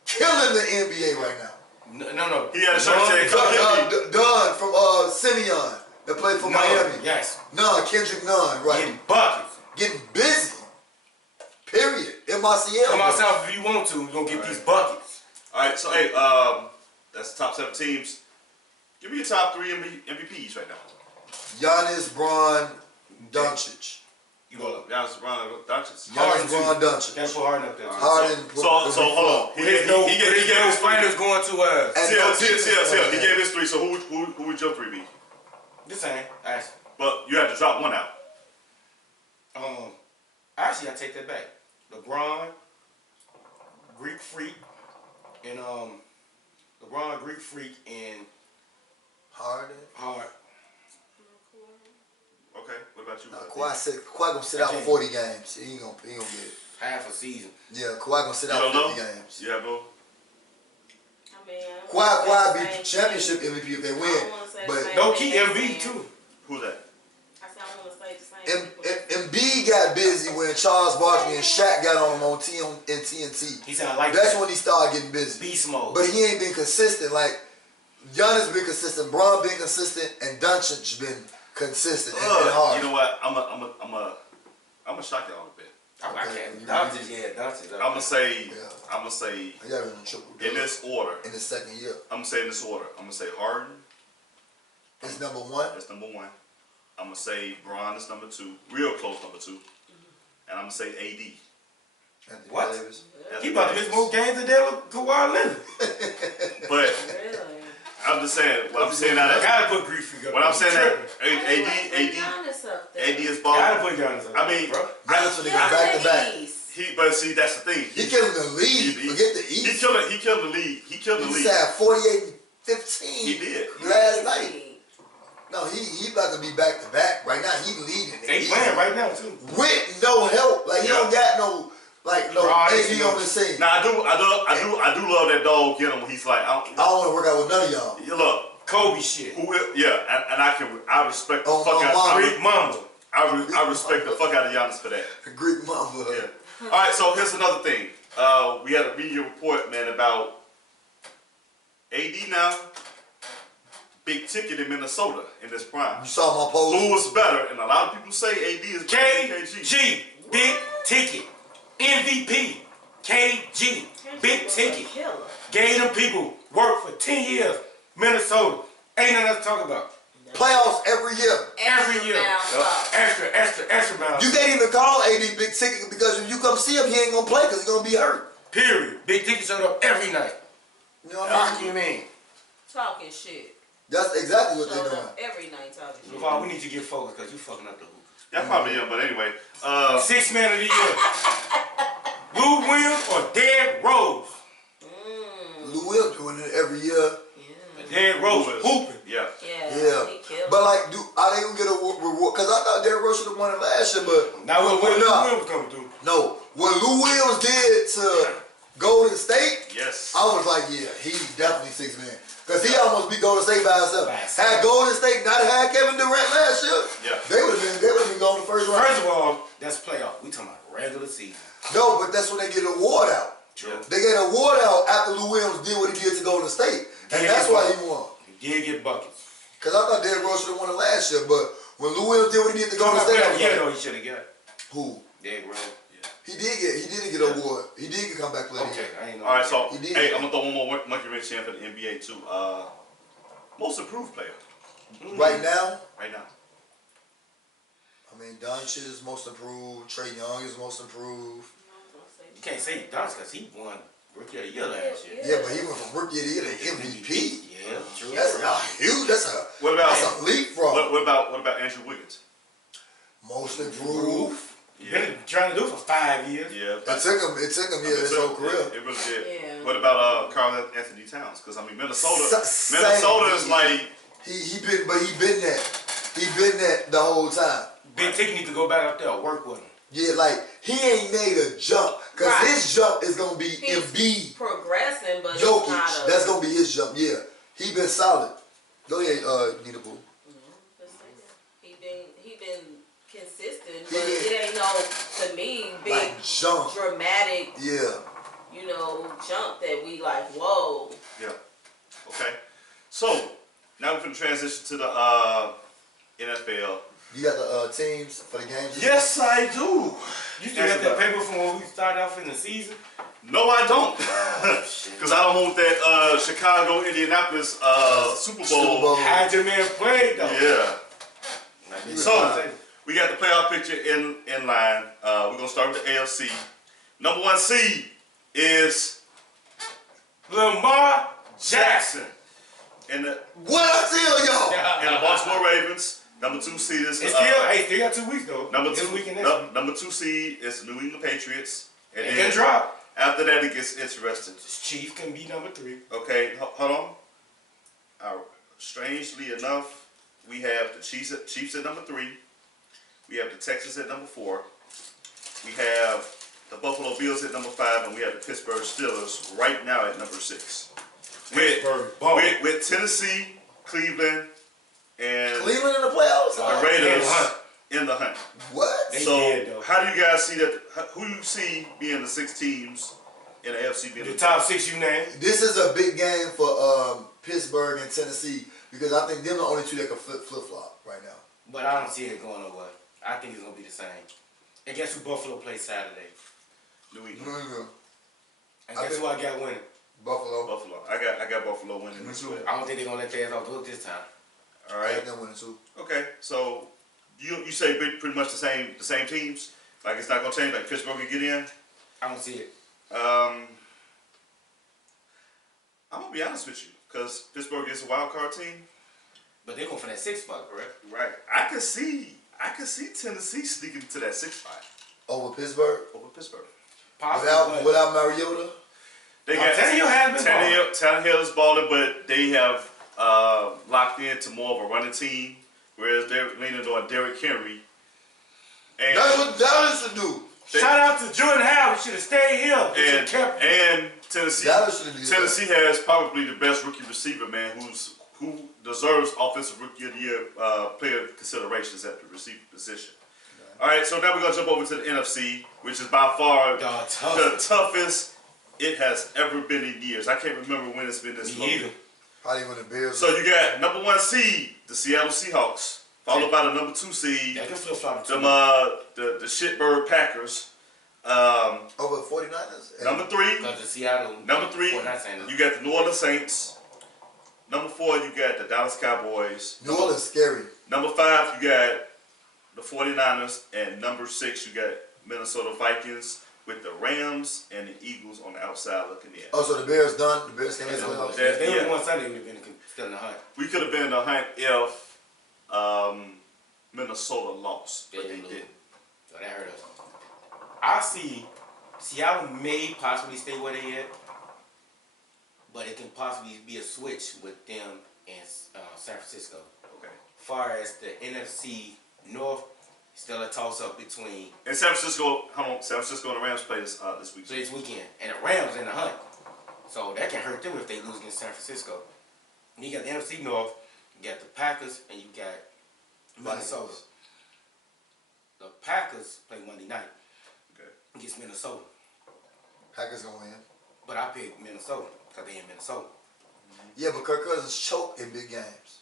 killing the NBA right now. No. He had a shirt saying, "Come get me." Dunn from Simeon that played for Miami. Yes. Nunn, Kendrick Nunn, right. Getting buckets. Getting busy. Period. MICL. Come outside if you want to. You're gonna get these buckets. All right, so hey, that's the top 7 teams. Give me your top 3 MVPs right now. Giannis, Bron, Doncic. You go. Giannis, LeBron, Doncic. Giannis, Bron, Gotta Doncic. put Harden up there. Harden. So hold on. He gave his finals going to He gave his 3. So who would your 3 be? the same. Actually, But you have to drop one out. actually, I take that back. LeBron, Greek Freak, and Harden. Hard. Okay, what about you? Kawhi gonna sit out for 40 games. He ain't gonna get it. Half a season. Yeah, Kawhi gonna sit You out don't for know? 50 games. Yeah, bro. I mean, Kawhi be championship MVP if they win. But No key MV too. Who's that? I said I want to say the same. Embiid got busy when Charles Barkley and Shaq got on him on TNT. He said I like That's that. when he started getting busy. Beast mode. But he ain't been consistent. Like Giannis been consistent, Bron been consistent, and Doncic been consistent and hard. You know what? I'm a shock y'all a bit. I can't. Doncic. I'm gonna say He got him in triple in this order. in his second year. I'm gonna say in this order. I'm gonna say Harden It's number 1. is number 1. I'm gonna say Bron is number 2, real close number 2, and I'm gonna say AD. Anthony What? Davis. That's He about to miss more games than that with Kawhi Leonard. But Really? I'm just saying what I'm saying now. That Gotta put Greek Freak up. when I'm saying that Giannis up there. AD is Gotta balling. put Giannis up. I mean, bro. Giannis when they go back to back. But see, that's the thing. He killing the league. Forget the He East. killed the league. He killed the He league. said 48-15. He did. Last night. No, he about to be back to back. Right now, he leading. the They East. playing right now too. With no help. Like he Yeah. don't got no Right, AD you on know. the scene. Now I do love that dog. Get him when he's like, I don't want to work out with none of y'all. you look, Kobe shit. I respect the Oh, fuck out. Mama. Greek Mamba. I respect the fuck out of Giannis for that. Greek Mamba. Yeah. All right, so here's another thing. We had a media report, man, about AD now. Big ticket in Minnesota in this prime. You saw my post. Who was better? And a lot of people say AD is better than KG. KG. Big ticket. MVP. KG. Big ticket. Killer. Gave them people work for 10 years. Minnesota. Ain't nothing else to talk about. Playoffs every year. Every year. Extra miles. You can't even call AD big ticket because if you come see him, he ain't gonna play because he's gonna be hurt. Period. Big ticket showed up every night. You know what How I can mean? you mean? Talking shit. That's exactly what they're Showed doing. up every night talking shit. LeVar, we need to get focused because you fucking up the hoop. That probably is, but anyway. 6 man of the year. Lou Williams or Derrick Rose? Lou Will doing it every year. Derrick Rose hooping. Yeah. Yeah. He killed. But like, are they gonna get a reward? Because I thought Derrick Rose should have won it last year, but Now when Lou nah. Williams coming through. No. What Lou Williams did to Golden State, Yes. I was like, yeah, he's definitely 6 man. Because he almost beat Golden State by himself. By himself. Had Golden State not had Kevin Durant last year, Yeah. they would have been going the first round. First of all, that's playoff. We talking about regular season. No, but that's when they get an award out. True. They get an award out after Lou Williams did what he did to Golden State. And Yeah, that's why he won. He did get buckets. Because I thought Derrick Rose should have won it last year, but When Lou Williams did what he did to Golden State, I was Yeah, like, no, he should have got it. who? Derrick Rose. He didn't get an award. He did get comeback player. Okay, I ain't know. All right, so He did. hey, I'm gonna throw one more monkey wrench in for the NBA too. Most improved player Right now, right now. I mean, Doncic is most improved. Trae Young is most improved. You can't say Doncic because he won Rookie of the Year last year. Yeah, but he went from rookie of the year to MVP. Yeah, true. That's not huge. That's What about a leapfrog. what about Andrew Wiggins? Most improved. Been trying to do it for 5 years. Yeah, It took him his whole career. It really did. Yeah. What about Karl Anthony Towns? Because I mean, Minnesota Same. is like He been that. He been that the whole time. Big Tick need to go back up there and work with him. Yeah, like he ain't made a jump because Right. his jump is gonna be He's Embiid, progressing, but it's not Jokic. a, That's gonna be his jump. Yeah, he been solid. Go ahead, Nita Boo. he been consistent, but Yeah. it ain't no, to me, big Like jump. dramatic, Yeah. jump that we like, whoa. yeah. Okay, so now we're gonna transition to the NFL. You got the teams for the games. Yes, I do. You still got that paper from when we started off in the season? No, I don't. Because I don't want that Chicago Indianapolis Super Bowl. Had your man played though. Yeah. Like, So we got the playoff picture in line. We're gonna start with the AFC. Number 1 seed is Lamar Jackson. And the What I tell y'all? Baltimore Ravens. Number 2 seed is It's still got 2 weeks though. number This 2 week and next week. number 2 seed is the New England Patriots. And It then can drop. after that it gets interesting. Chief can be number 3. Okay, hold on. Strangely enough, we have the Chiefs at number 3. We have the Texans at number 4. We have the Buffalo Bills at number 5, and we have the Pittsburgh Steelers right now at number 6. With Tennessee, Cleveland, and Cleveland in the playoffs. the Raiders in the hunt. What? They So, did, though. how do you guys see that? Who you see being the 6 teams in the AFC being The top 6 you named. This is a big game for Pittsburgh and Tennessee because I think they're the only two that can flip flop right now. But I don't see it going nowhere. I think it's gonna be the same. And guess who Buffalo plays Saturday? New New England, England, And guess who I got winning? Buffalo. Buffalo. I got Buffalo winning as well. I don't think they're gonna let their ass off do it this time. All I right. think they're winning too. Okay, so you say pretty much the same teams. Like it's not gonna change. Like Pittsburgh can get in. I don't see it. I'm gonna be honest with you, because Pittsburgh is a wild card team. But they're going for that 6th spot, correct? Right. I could see Tennessee sneaking to that 6th spot Over Pittsburgh over Pittsburgh. Possibly. without Mariota. They got Tannehill has been balling. Tannehill is balling, but they have locked into more of a running team, whereas they're leaning on Derrick Henry. And That's what Dallas should do. Shout out to Jordan Howard. Should have stayed here. and, Kept and Tennessee. Dallas should have did that. Tennessee has probably the best rookie receiver, man, who deserves offensive rookie of the year player considerations at the receiver position. All right, so now we're gonna jump over to the NFC, which is by far the toughest it has ever been in years. I can't remember when it's been this long. Me either. Probably when the Bears. So you got number 1 seed, the Seattle Seahawks, followed by the number 2 seed, That can flip flop them too. the shitbird Packers. over the 49ers. Number 3, Because the Seattle. Number 3, Well, not saying you got the New Orleans Saints. Number 4, you got the Dallas Cowboys. New Orleans scary. Number 5, you got the 49ers. And number 6, you got Minnesota Vikings with the Rams and the Eagles on the outside looking in. Oh, so the Bears done. The Bears came in the If playoffs. That- they would yeah. have won Sunday, we would have been still in the hunt. We could have been in the hunt if Minnesota lost, but they didn't lose. didn't. So that hurt us. I see Seattle may possibly stay where they at, but it can possibly be a switch with them and San Francisco. Okay. Far as the NFC North, still a toss-up between And San Francisco, San Francisco and the Rams play this week. so this weekend, and the Rams in the hunt. So that can hurt them if they lose against San Francisco. And you got the NFC North, you got the Packers, and you got Minnesota. The Packers play Monday night Okay. against Minnesota. Packers gonna win. But I picked Minnesota because they in Minnesota. Yeah, but Kirk Cousins choked in big games.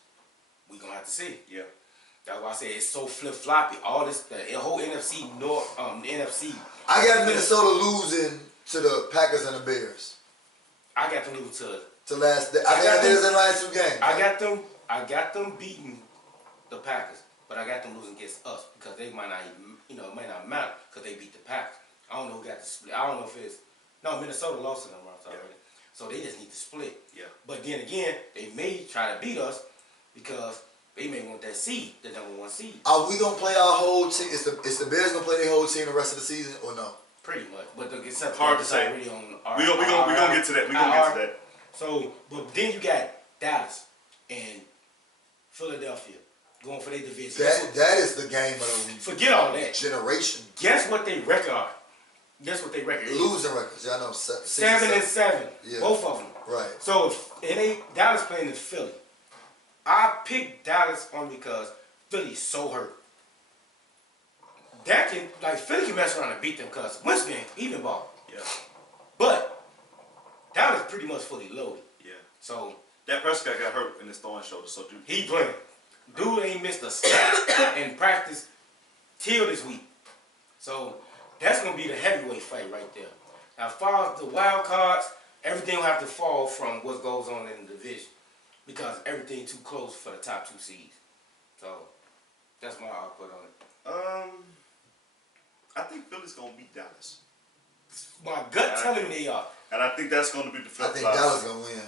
We gonna have to see. Yeah. That's why I say it's so flip floppy. All this, the whole NFC North, the NFC. I got Minnesota losing to the Packers and the Bears. I got them losing To last, I got theirs in the last 2 games. I got them beating the Packers, but I got them losing against us because they might not even, it might not matter because they beat the Packers. I don't know who got the split. I don't know if it's Minnesota lost to them already, so they just need to split. Yeah. But then again, they may try to beat us because they may want that seed, the number 1 seed. Are we gonna play our whole team? Is the Bears gonna play their whole team the rest of the season or no? Pretty much, but it's something Hard to that's say. already on our. We gonna get to that. We gonna get to that. So, but then you got Dallas and Philadelphia going for their division. That is the game of the Forget all that. generation. Guess what they record are? Guess what they record is? Losing records. Y'all know 7-7. Yeah. Both of them. Right. So if it ain't Dallas playing in Philly, I picked Dallas only because Philly's so hurt. Philly can mess around and beat them because Winston even ball. Yeah. But Dallas pretty much fully loaded. Yeah. So Dak Prescott got hurt in his throwing shoulder, so dude. he playing. Dude ain't missed a snap in practice till this week. So that's gonna be the heavyweight fight right there. Now, as far as the wild cards, everything will have to fall from what goes on in the division because everything too close for the top 2 seeds. So that's my output on it. I think Philly's gonna beat Dallas, My gut telling me they are. and I think that's gonna be the I flip think flop. Dallas gonna win.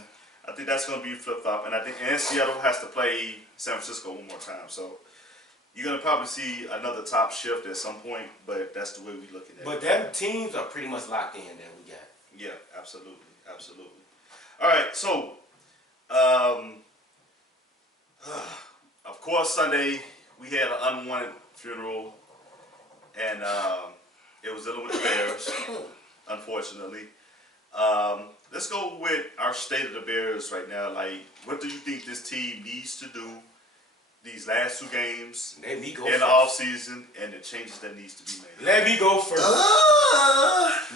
I think that's gonna be a flip flop, and I think Seattle has to play San Francisco one more time. So you're gonna probably see another top shift at some point, but that's the way we looking at it. But them teams are pretty much locked in that we got. Yeah, absolutely, absolutely. All right, so of course Sunday we had an unwanted funeral, and it was dealing with the Bears, unfortunately. Let's go with our state of the Bears right now. Like, what do you think this team needs to do these last 2 games Let me go in the first. offseason and the changes that needs to be made? Let me go first.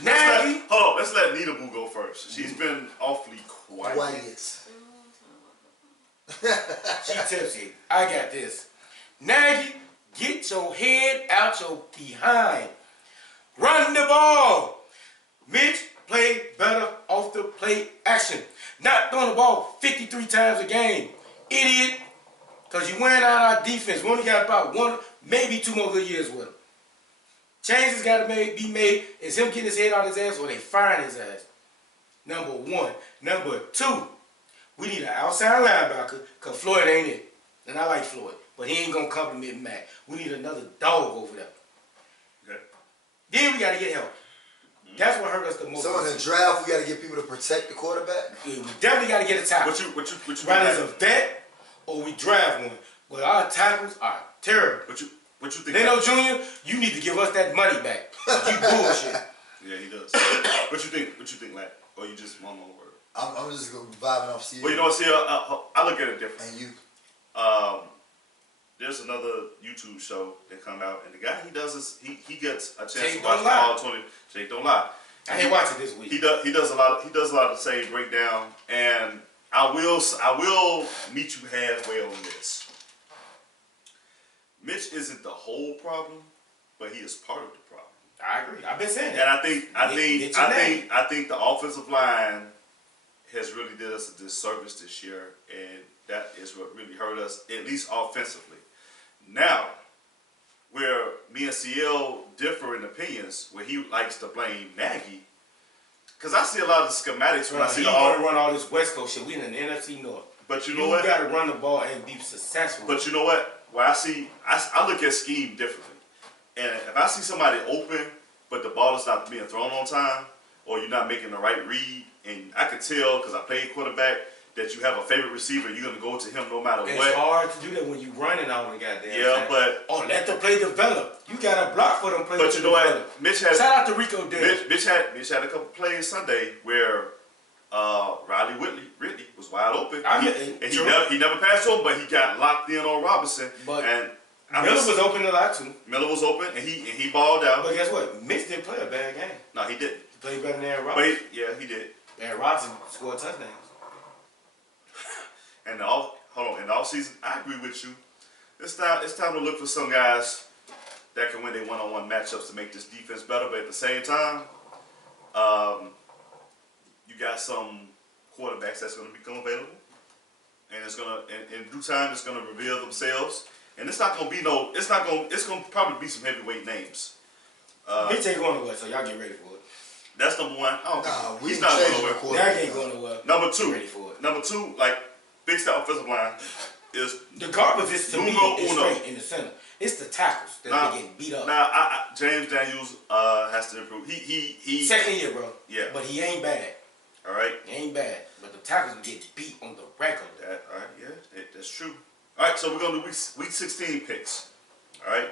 Nagy. Hold on, let's let Nita Boo go first. She's been awfully quiet. Quiet. She tipsy. I got this. Nagy, get your head out your behind. Run the ball. Mitch, play better off the play action. Not throwing the ball 53 times a game. Idiot. Because you wearing out our defense. We only got about 1, maybe 2 more good years with him. Changes got to be made. Is him getting his head out his ass or they firing his ass? Number 1. Number 2. We need an outside linebacker because Floyd ain't it. And I like Floyd. But he ain't going to compliment Mac. We need another dog over there. Okay. Then we got to get help. That's what hurt us the most. So in the draft, we got to get people to protect the quarterback. We definitely got to get a tackle. What you Whether it's think? a vet or we draft one. But our tackles are terrible. What you think? Leno Jr., you need to give us that money back. You bullshit. Yeah, he does. What you think, Matt? Or you just one more word? I'm just vibing off CA. Well, you know what? See, I look at it different. And you. There's another YouTube show that come out, and the guy he does is he gets a chance Jake to watch Don't Lie. all 20. Jake Don't Lie. I ain't watching this week. He does a lot of the same breakdown, and I will meet you halfway on this. Mitch isn't the whole problem, but he is part of the problem. I agree. I've been saying And that. I think the offensive line has really did us a disservice this year, and that is what really hurt us, at least offensively. Now, where me and CL differ in opinions, where he likes to blame Nagy, because I see a lot of the schematics when I see He the gonna run all this West Coast shit. We in the NFC North. But you You know what? got to run the ball and be successful. But you know what? Where I look at scheme differently. And if I see somebody open, but the ball is not being thrown on time, or you're not making the right read, and I could tell because I played quarterback that you have a favorite receiver, you're gonna go to him no matter it's what. hard to do that when you running all the goddamn Yeah, time. but let the play develop. You got to block for them plays. but to you know what? develop. Mitch has Shout out to Rico Dale. Mitch had a couple plays Sunday where Riley Ridley was wide open. He never passed to him, but he got locked in on Robinson. But and Miller was open a lot too. Miller was open, and he balled out. But guess what? Mitch didn't play a bad game. No, he didn't. He played better than Aaron But Rodgers. he did. Aaron Rodgers scored touchdowns. And in the offseason, I agree with you. It's time to look for some guys that can win their one-on-one matchups to make this defense better. But at the same time, you got some quarterbacks that's going to become available, and it's gonna in due time it's going to reveal themselves. And it's not going to be no. It's going to probably be some heavyweight names. Mitch ain't going nowhere, so y'all get ready for it. That's number one. I don't Nah, think we he's ain't not going changing the nowhere. quarterback. Y'all ain't going nowhere. Number Get two. ready for it. Number two, like fix the offensive line is The garbage is to me Numero is uno. straight in the center. It's the tackles that Nah, they getting beat up. Now, James Daniels has to improve. He Second year, bro. Yeah. But he ain't bad. all right. He ain't bad. But the tackles get beat on the regular. All right, yeah, that's true. All right, so we're gonna do week 16 picks. All right,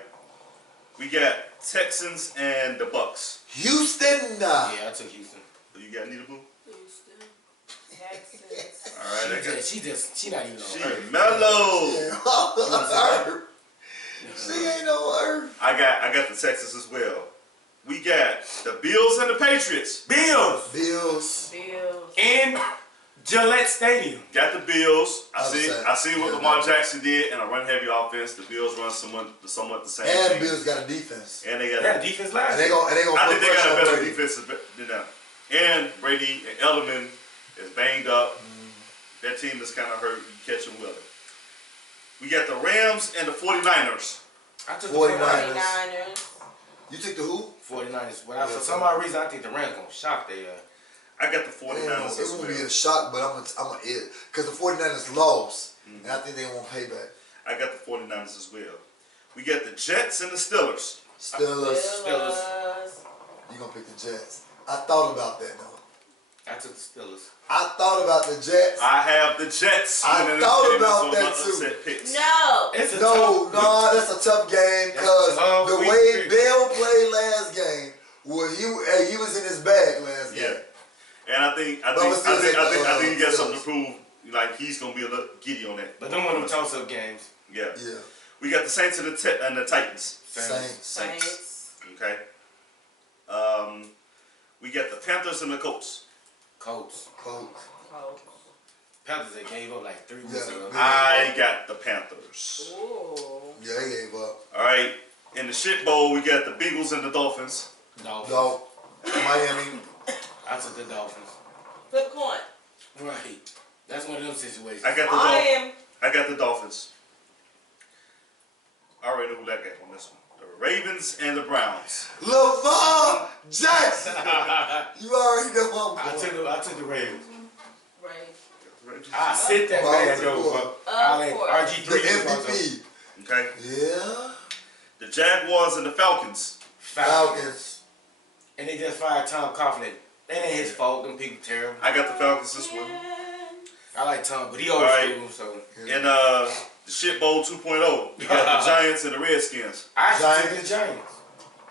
we got Texans and the Bucks. Houston. Yeah, I took Houston. You got Nita Boo? Houston, Texas. All right, I got She not even on she earth. mellow. She ain't no earth. I got the Texans as well. We got the Bills and the Patriots. Bills Bills. Bills. in Gillette Stadium. Got the Bills. I Upset. see what Yeah, Lamar man. Jackson did in a run-heavy offense. The Bills run somewhat the same And thing. Bills got a defense. And they They got had a defense last And they year. gonna I put think they got pressure a on better Brady. defense than them. And Brady and Edelman is banged up. That team is kind of hurt. You catch them with it. We got the Rams and the 49ers. I took 49ers. the 49ers. You took the who? 49ers. But for some odd reason, I think the Rams gonna shock they. I got the Man, 49ers it as won't be well. a shock, but I'm a it because the 49ers lost, and I think they won't pay back. I got the 49ers as well. We got the Jets and the Steelers. Steelers. You gonna pick the Jets? I thought about that though. I took the Steelers. I thought about the Jets. I have the Jets. I winning thought this game. about It's one of that my too. upset picks. No. It's a No, tough week. that's a tough game That's because a tough the week, way too. Bell played last game, he was in his bag last Yeah. game. And I think But I'm still taking, he got something to Steelers. prove. Like he's gonna be a little giddy on that. But them one of them toss-up games. Yeah. Yeah, We got the Saints and the Titans. Saints. Saints. Okay. We got the Panthers and the Colts. Colts. Colts. Colts. Panthers they gave up like 3 weeks Yeah. ago. I got the Panthers. Ooh. Yeah, they gave up. All right. In the shit bowl, we got the Bengals and the Dolphins. Dolphins. No, Miami. I took the Dolphins. Flip coin. Right. That's one of them situations. I got the I Dolphins. am. I got the Dolphins. I already know who that got on this one. The Ravens and the Browns. Lamar Jackson. You already know what I'm going. I took the Ravens. Right. I sit that Of man course. though. I like course. The RG3. MVP. Okay. Yeah. The Jaguars and the Falcons. Falcons. And they just fired Tom Coughlin. That ain't his fault. Them people terrible. I got the Falcons this one. I like Tom, but he always Alright. do them, so. In the shit bowl 2.0, we got the Giants and the Redskins. I actually Giants. took the Giants.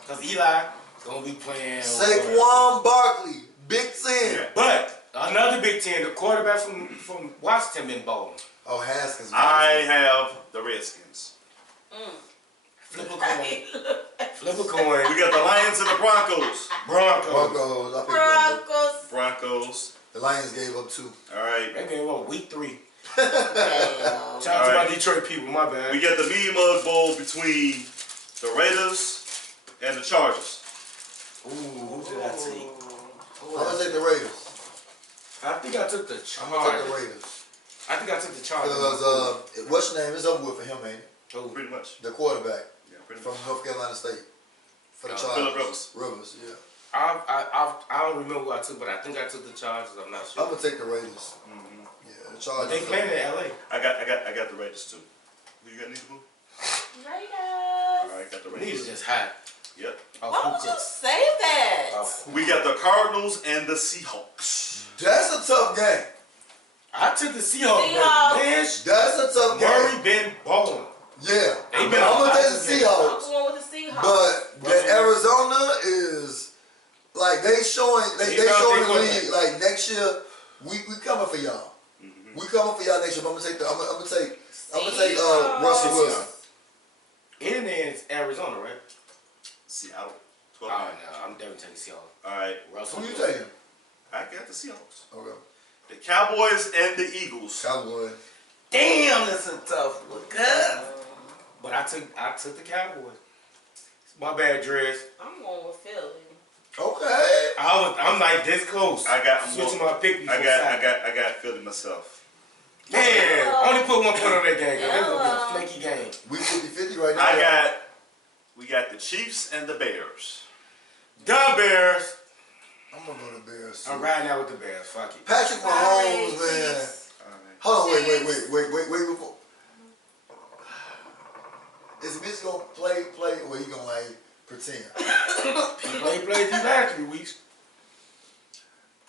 Because Eli gonna be playing. Saquon Barkley. Big Ten. Yeah. But another Big Ten, the quarterback from Washington been balling. Oh, Haskins. I have the Redskins. Flip a coin. Flip a coin. We got the Lions and the Broncos. Broncos. Broncos. I picked them. Broncos. Broncos. The Lions gave up 2. All right. They gave up week 3. Damn. Shout out to Alright. my Detroit people, my We bad. got the Mean Mug Bowl between the Raiders and the Chargers. Ooh, who did I take? I'm gonna take the Raiders. I think I took the I'm gonna take the Chargers. Raiders. I think I took the Chargers. Because what's your name? It's over with for him, ain't it? Who? Pretty much. The quarterback Yeah, pretty from much. North Carolina State. For the Phillip Chargers. Rivers. Yeah. I don't remember who I took, but I think I took the Chargers. I'm not sure. I'm gonna take the Raiders. Yeah, the Chargers. But they playing in LA. I got the Raiders too. Who you got, Nita Boo? Raiders. All right, got the These Raiders. just high. Yep. Why would you say that? We got the Cardinals and the Seahawks. That's a tough game. I took the Seahawks. Seahawks. Man, That's a tough Murray game. been balling. Yeah. They been I'm on gonna take the offense game. I'm Seahawks. going with the Seahawks. But that Arizona is like they showing They they found showing their the league quarterback. like next year we coming for y'all. We coming for y'all next year. But I'm gonna take Seahawks. Russell Wilson. In there is Arizona, right? Seattle. Oh 12. no, I'm definitely taking Seahawks. All right. Russell. Who you Wilson. taking? I got the Seahawks. Okay. The Cowboys and the Eagles. Cowboy. Damn, that's a tough one. But I took the Cowboys. My bad, Dress. I'm going with Philly. Okay. I'm like this close. I got switching my pick. I got Philly myself. Man, Hello. only put 1 point on that game. 'Cause that's gonna Hello. be a flaky game. We 50-50 right now. We got the Chiefs and the Bears. The Bears. I'm gonna go to Bears. I'm riding out with the Bears. Fuck it. Patrick Mahomes, man. Chiefs. Hold on, wait before. Is Mitch gonna play, or he gonna like pretend? He played these last 3 weeks.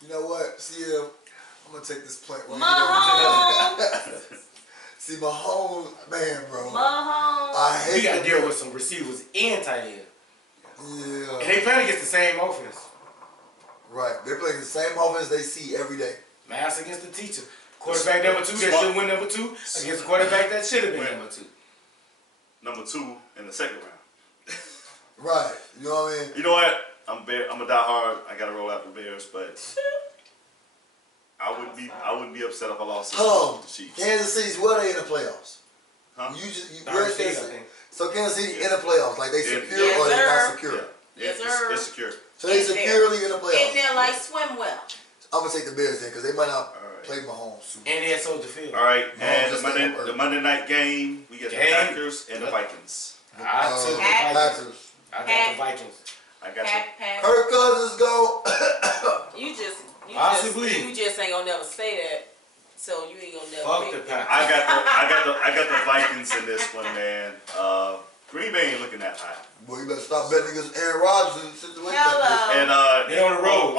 You know what? See, I'm gonna take this point right Mahomes. See, Mahomes, man, bro. Mahomes. I hate We got to the- deal with some receivers and tight ends. Yeah. And they playing against the same offense. Right. They're playing the same offense they see every day. Master against the teacher. Quarterback number 2 that should win number 2 against the quarterback that should have been number 2. Number 2 in the second round. Right. You know what I mean? You know what? I'm a diehard. I gotta roll out the Bears, but I wouldn't be upset if I lost this Hold on. to the Chiefs. Kansas City's where they in the playoffs? Huh? You Third where seed, I Kansas- think. So Kansas City in the playoffs, like they Yeah. secure Yes, or they sir. not secure? Yeah. Yes, It's- sir. It's secure. So they In there. securely in the In playoffs. there like swim well. I'm gonna take the Bears then because they might not All right. play Mahomes. Too. And they at Soldier Field. All right, and just the stay on earth. Monday night game, we get the Game. Packers and the Vikings. I took the Packers. Vikings. I got the Vikings. I got Pack. Kirk Cousins go. You Possibly. just ain't gonna never say that. So you ain't gonna never Fuck pick the them. Packers. I got the Vikings in this one, man. Green Bay ain't looking that hot. Boy, you better stop betting against Aaron Rodgers in the situation. Hello. And They on the road.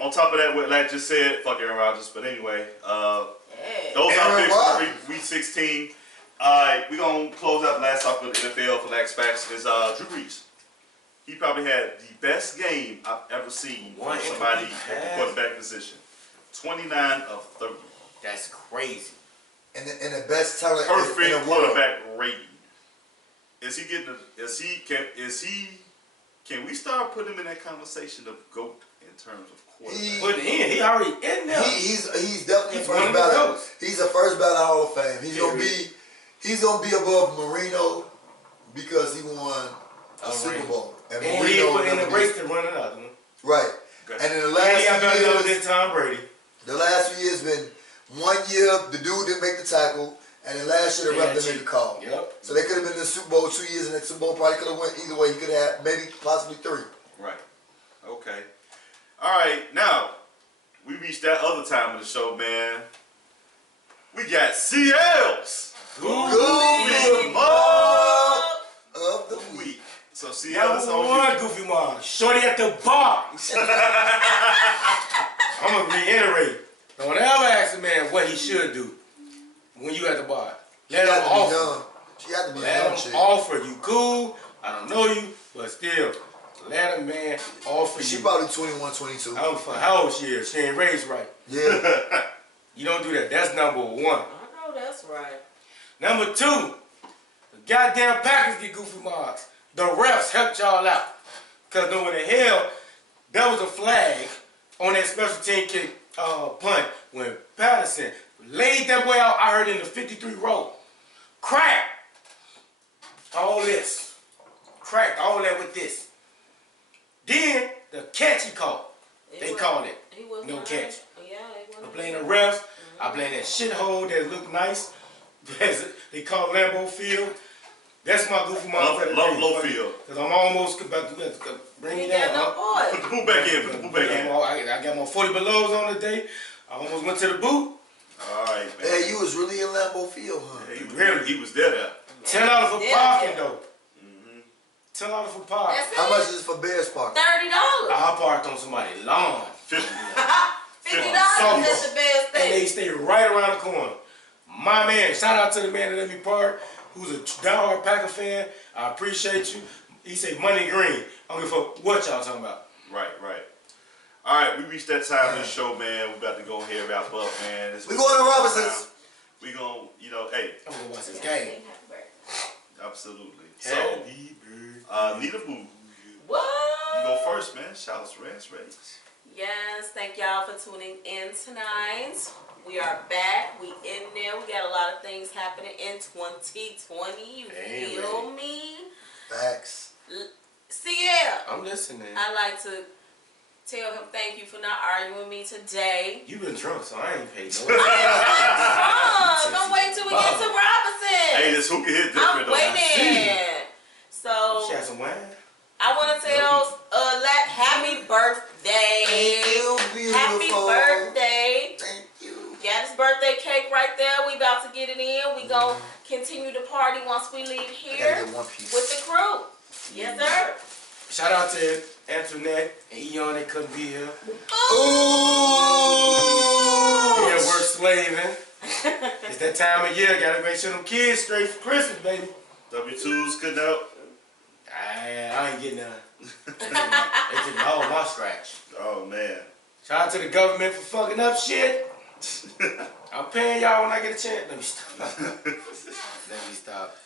On top of that, what Lad just said, fuck Aaron Rodgers. But anyway, Hey. those are Aaron picks Rodgers. for week 16. Alright, we're gonna close out last talk with the NFL for Lax Facts is Drew Brees. He probably had the best game I've ever seen One from somebody incomplete at the pass. quarterback position. 29 of 30. That's crazy. And the best talent in Perfect the world. quarterback rating. Is he getting can we start putting him in that conversation of GOAT in terms of quarterback? Put it in. He already in there. He's definitely He's first one of the ballot. goats. He's a first ballot Hall of Fame. Period. He's gonna be above Marino because he won a Super Bowl. And he Marino put in never the race did. to run another one. Right. Okay. And in the And last he got better few than years, Tom Brady. the last few years been 1 year the dude didn't make the tackle, and then last year the ref didn't make the call. Yep. So they could have been in the Super Bowl 2 years, and that Super Bowl probably could have went either way. He could have had maybe possibly 3. Right. Okay. All right. Now, we reached that other time of the show, man. We got CL's Goofy Mug of the week. week. So CL, this Number on one, you. Goofy Mom. Shorty at the bar. I'm going to reiterate. Don't ever ask a man what he should do when you at the bar. Let She him had to be offer. young. She had to be a Let young him chick. offer. You cool. I don't know you, but still, let a man offer She you. probably 21, 22. I don't know how old she is. She ain't raised right. Yeah. You don't do that. That's number one. I know that's right. Number two, the goddamn Packers get Goofy marks. The refs helped y'all out. Because no, what the hell, that was a flag on that special team kick punt when Patterson laid that boy out, I heard in the 53 row. Crack all this. Cracked all that with this. Then the catch he caught. They called it. He was No not- catch. Yeah, they I wasn't. blame the refs. I blame that shithole that looked nice. They call Lambeau Field. That's my Goofy Mom. Love low field. Because I'm almost about to bring He me got down. no Put boy. the boot back in. Put the boot back in. I got my 40 belows on today. I almost went to the boot. All right, man. Hey, you was really in Lambeau Field, huh? He was there. $10 for Yeah, parking yeah. though. $10 for parking. That's it. How much is it for Bears parking? $30. I parked on somebody's lawn. 50. $50 is the best And they thing. stay right around the corner. My man, shout out to the man that let me park, who's a diehard Packer fan. I appreciate you. He say money green. I don't give a fuck what y'all talking about. Right. All right, we reached that time of the show, man. We're about to go ahead and wrap up, man. We going to Robinson's. We gonna, hey, I'm gonna watch this game. absolutely. So, Happy birthday. Nita Boo, you What? go first, man. Shout out to Rance Race. Yes, thank y'all for tuning in tonight. We are back. We in there. We got a lot of things happening in 2020. You feel me? Facts. Ciel, I'm listening. I'd like to tell him thank you for not arguing with me today. You been drunk, so I ain't paid no. Don't wait till we get to Robinson. Hey, this hookah hit I'm different though. waiting. So She had some wine. I want to tell happy birthday. Thank you, beautiful. Happy birthday. Thank you. Got his birthday cake right there. We about to get it in. We gonna continue the party once we leave I gotta here get one piece. with the crew. Yes, sir. Shout out to Antoinette and Eon, they couldn't be here. Ooh! They at work slaving. It's that time of year, gotta make sure them kids straight for Christmas, baby. W2's good out. I ain't getting none. They took all my scratch. Oh man. Shout out to the government for fucking up shit. I'm paying y'all when I get a chance. Let me stop. Let me stop.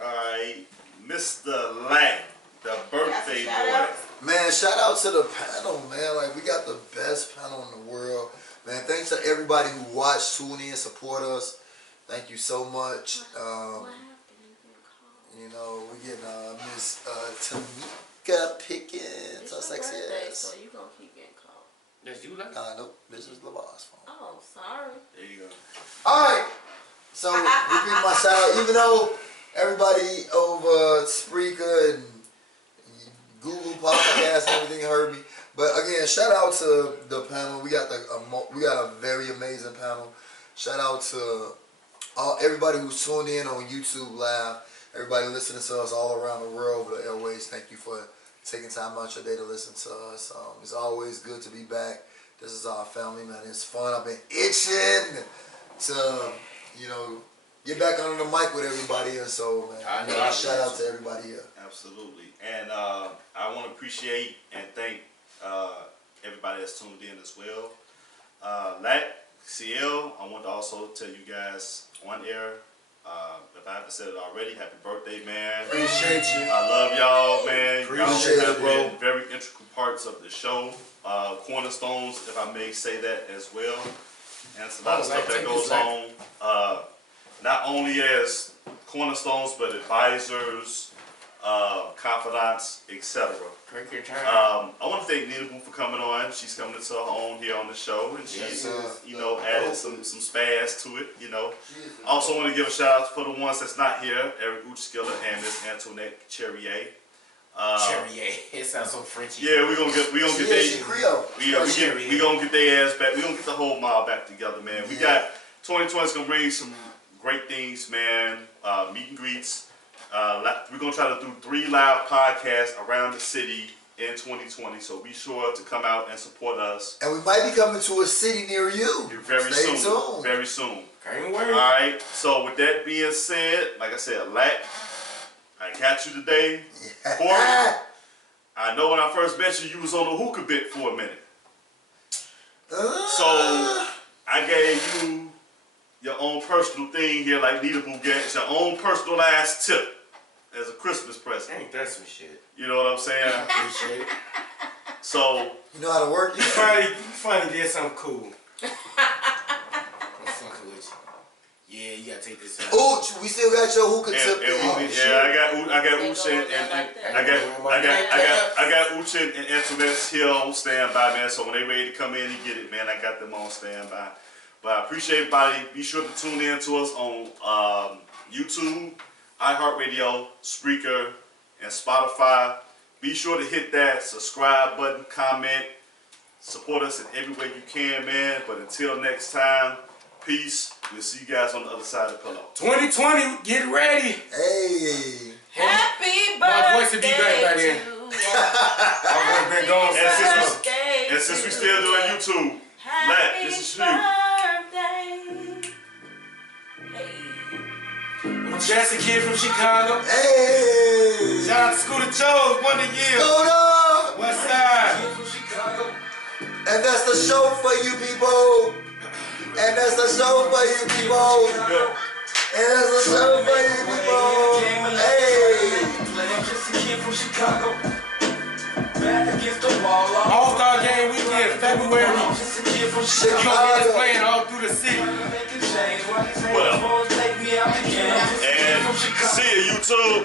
Alright, Mr. Lack, the birthday Shout boy. out. Man, shout out to the panel, man. Like, we got the best panel in the world. Man, thanks to everybody who watched, tune in, support us. Thank you so much. What happened? You know, we getting Miss Tamika Pickens, It's so your sexy birthday, ass. so you gonna keep getting called. That's you, like. Nope, this is LeVar's phone. Oh, sorry. There you go. Alright, so repeat my shout out. Even though everybody over Spreaker and Google Podcasts and everything heard me, but again, shout out to the panel. We got a very amazing panel. Shout out to everybody who's tuned in on YouTube Live. Everybody listening to us all around the world over the airways. Thank you for taking time out your day to listen to us. It's always good to be back. This is our family, man. It's fun. I've been itching to, get back under the mic with everybody. And so, man, shout out to everybody here. Absolutely. And I want to appreciate and thank everybody that's tuned in as well. Lack, CL, I want to also tell you guys on air, if I haven't said it already, happy birthday, man. Appreciate you. I love y'all, man. Appreciate Y'all it, have bro. been very integral parts of the show. Cornerstones, if I may say that as well. And it's a lot of stuff that goes on. Not only as cornerstones, but advisors, confidants, etc. Take your time. I want to thank Nina Boo for coming on. She's coming into her own here on the show, and she's added some spaz to it. I also want to give a shout out for the ones that's not here, Eric Uchskiller and Miss Antoinette Cherrier. Cherrier. It sounds so Frenchy. Yeah, we gonna get She Creole. we gonna get their ass back. We gonna get the whole mob back together, man. We got 2020's gonna bring some great things, man. Meet and greets. We're gonna try to do 3 live podcasts around the city in 2020. So be sure to come out and support us. And we might be coming to a city near you. Very Stay soon. tuned. Very soon. Can't All wait. right. So with that being said, like I said, Lack, I got you today. Corey, I know when I first met you, you was on the hookah bit for a minute. So I gave you your own personal thing here, like Nita Boo gets your own personalized tip as a Christmas present. Ain't that some shit? You know what I'm saying? Appreciate it. So You know how to work? You finally did something cool. I'm fucking with you. Yeah, you gotta take this out. Ooch, we still got your hookah tip there. I got Uche and I got Uche and Antoinette's here on standby, man. So when they ready to come in and get it, man, I got them on standby. But I appreciate everybody. Be sure to tune in to us on YouTube, iHeartRadio, Spreaker, and Spotify. Be sure to hit that subscribe button, comment, support us in every way you can, man. But until next time, peace. We'll see you guys on the other side of the pillow. 2020, get ready. Hey. Happy birthday My voice will be back by then. to you. I've been gone since And since we still doing YouTube, Lack, this is you. I'm Jesse Kid from Chicago. Hey. Shout out to Scooter Joe's, Wonder Year. Hold up. West Side. And that's the show for you people. And that's the show for you people. And that's the show for you people. Hey. All Star February. You gonna get us playing all through the city. Whatever. And see you, YouTube.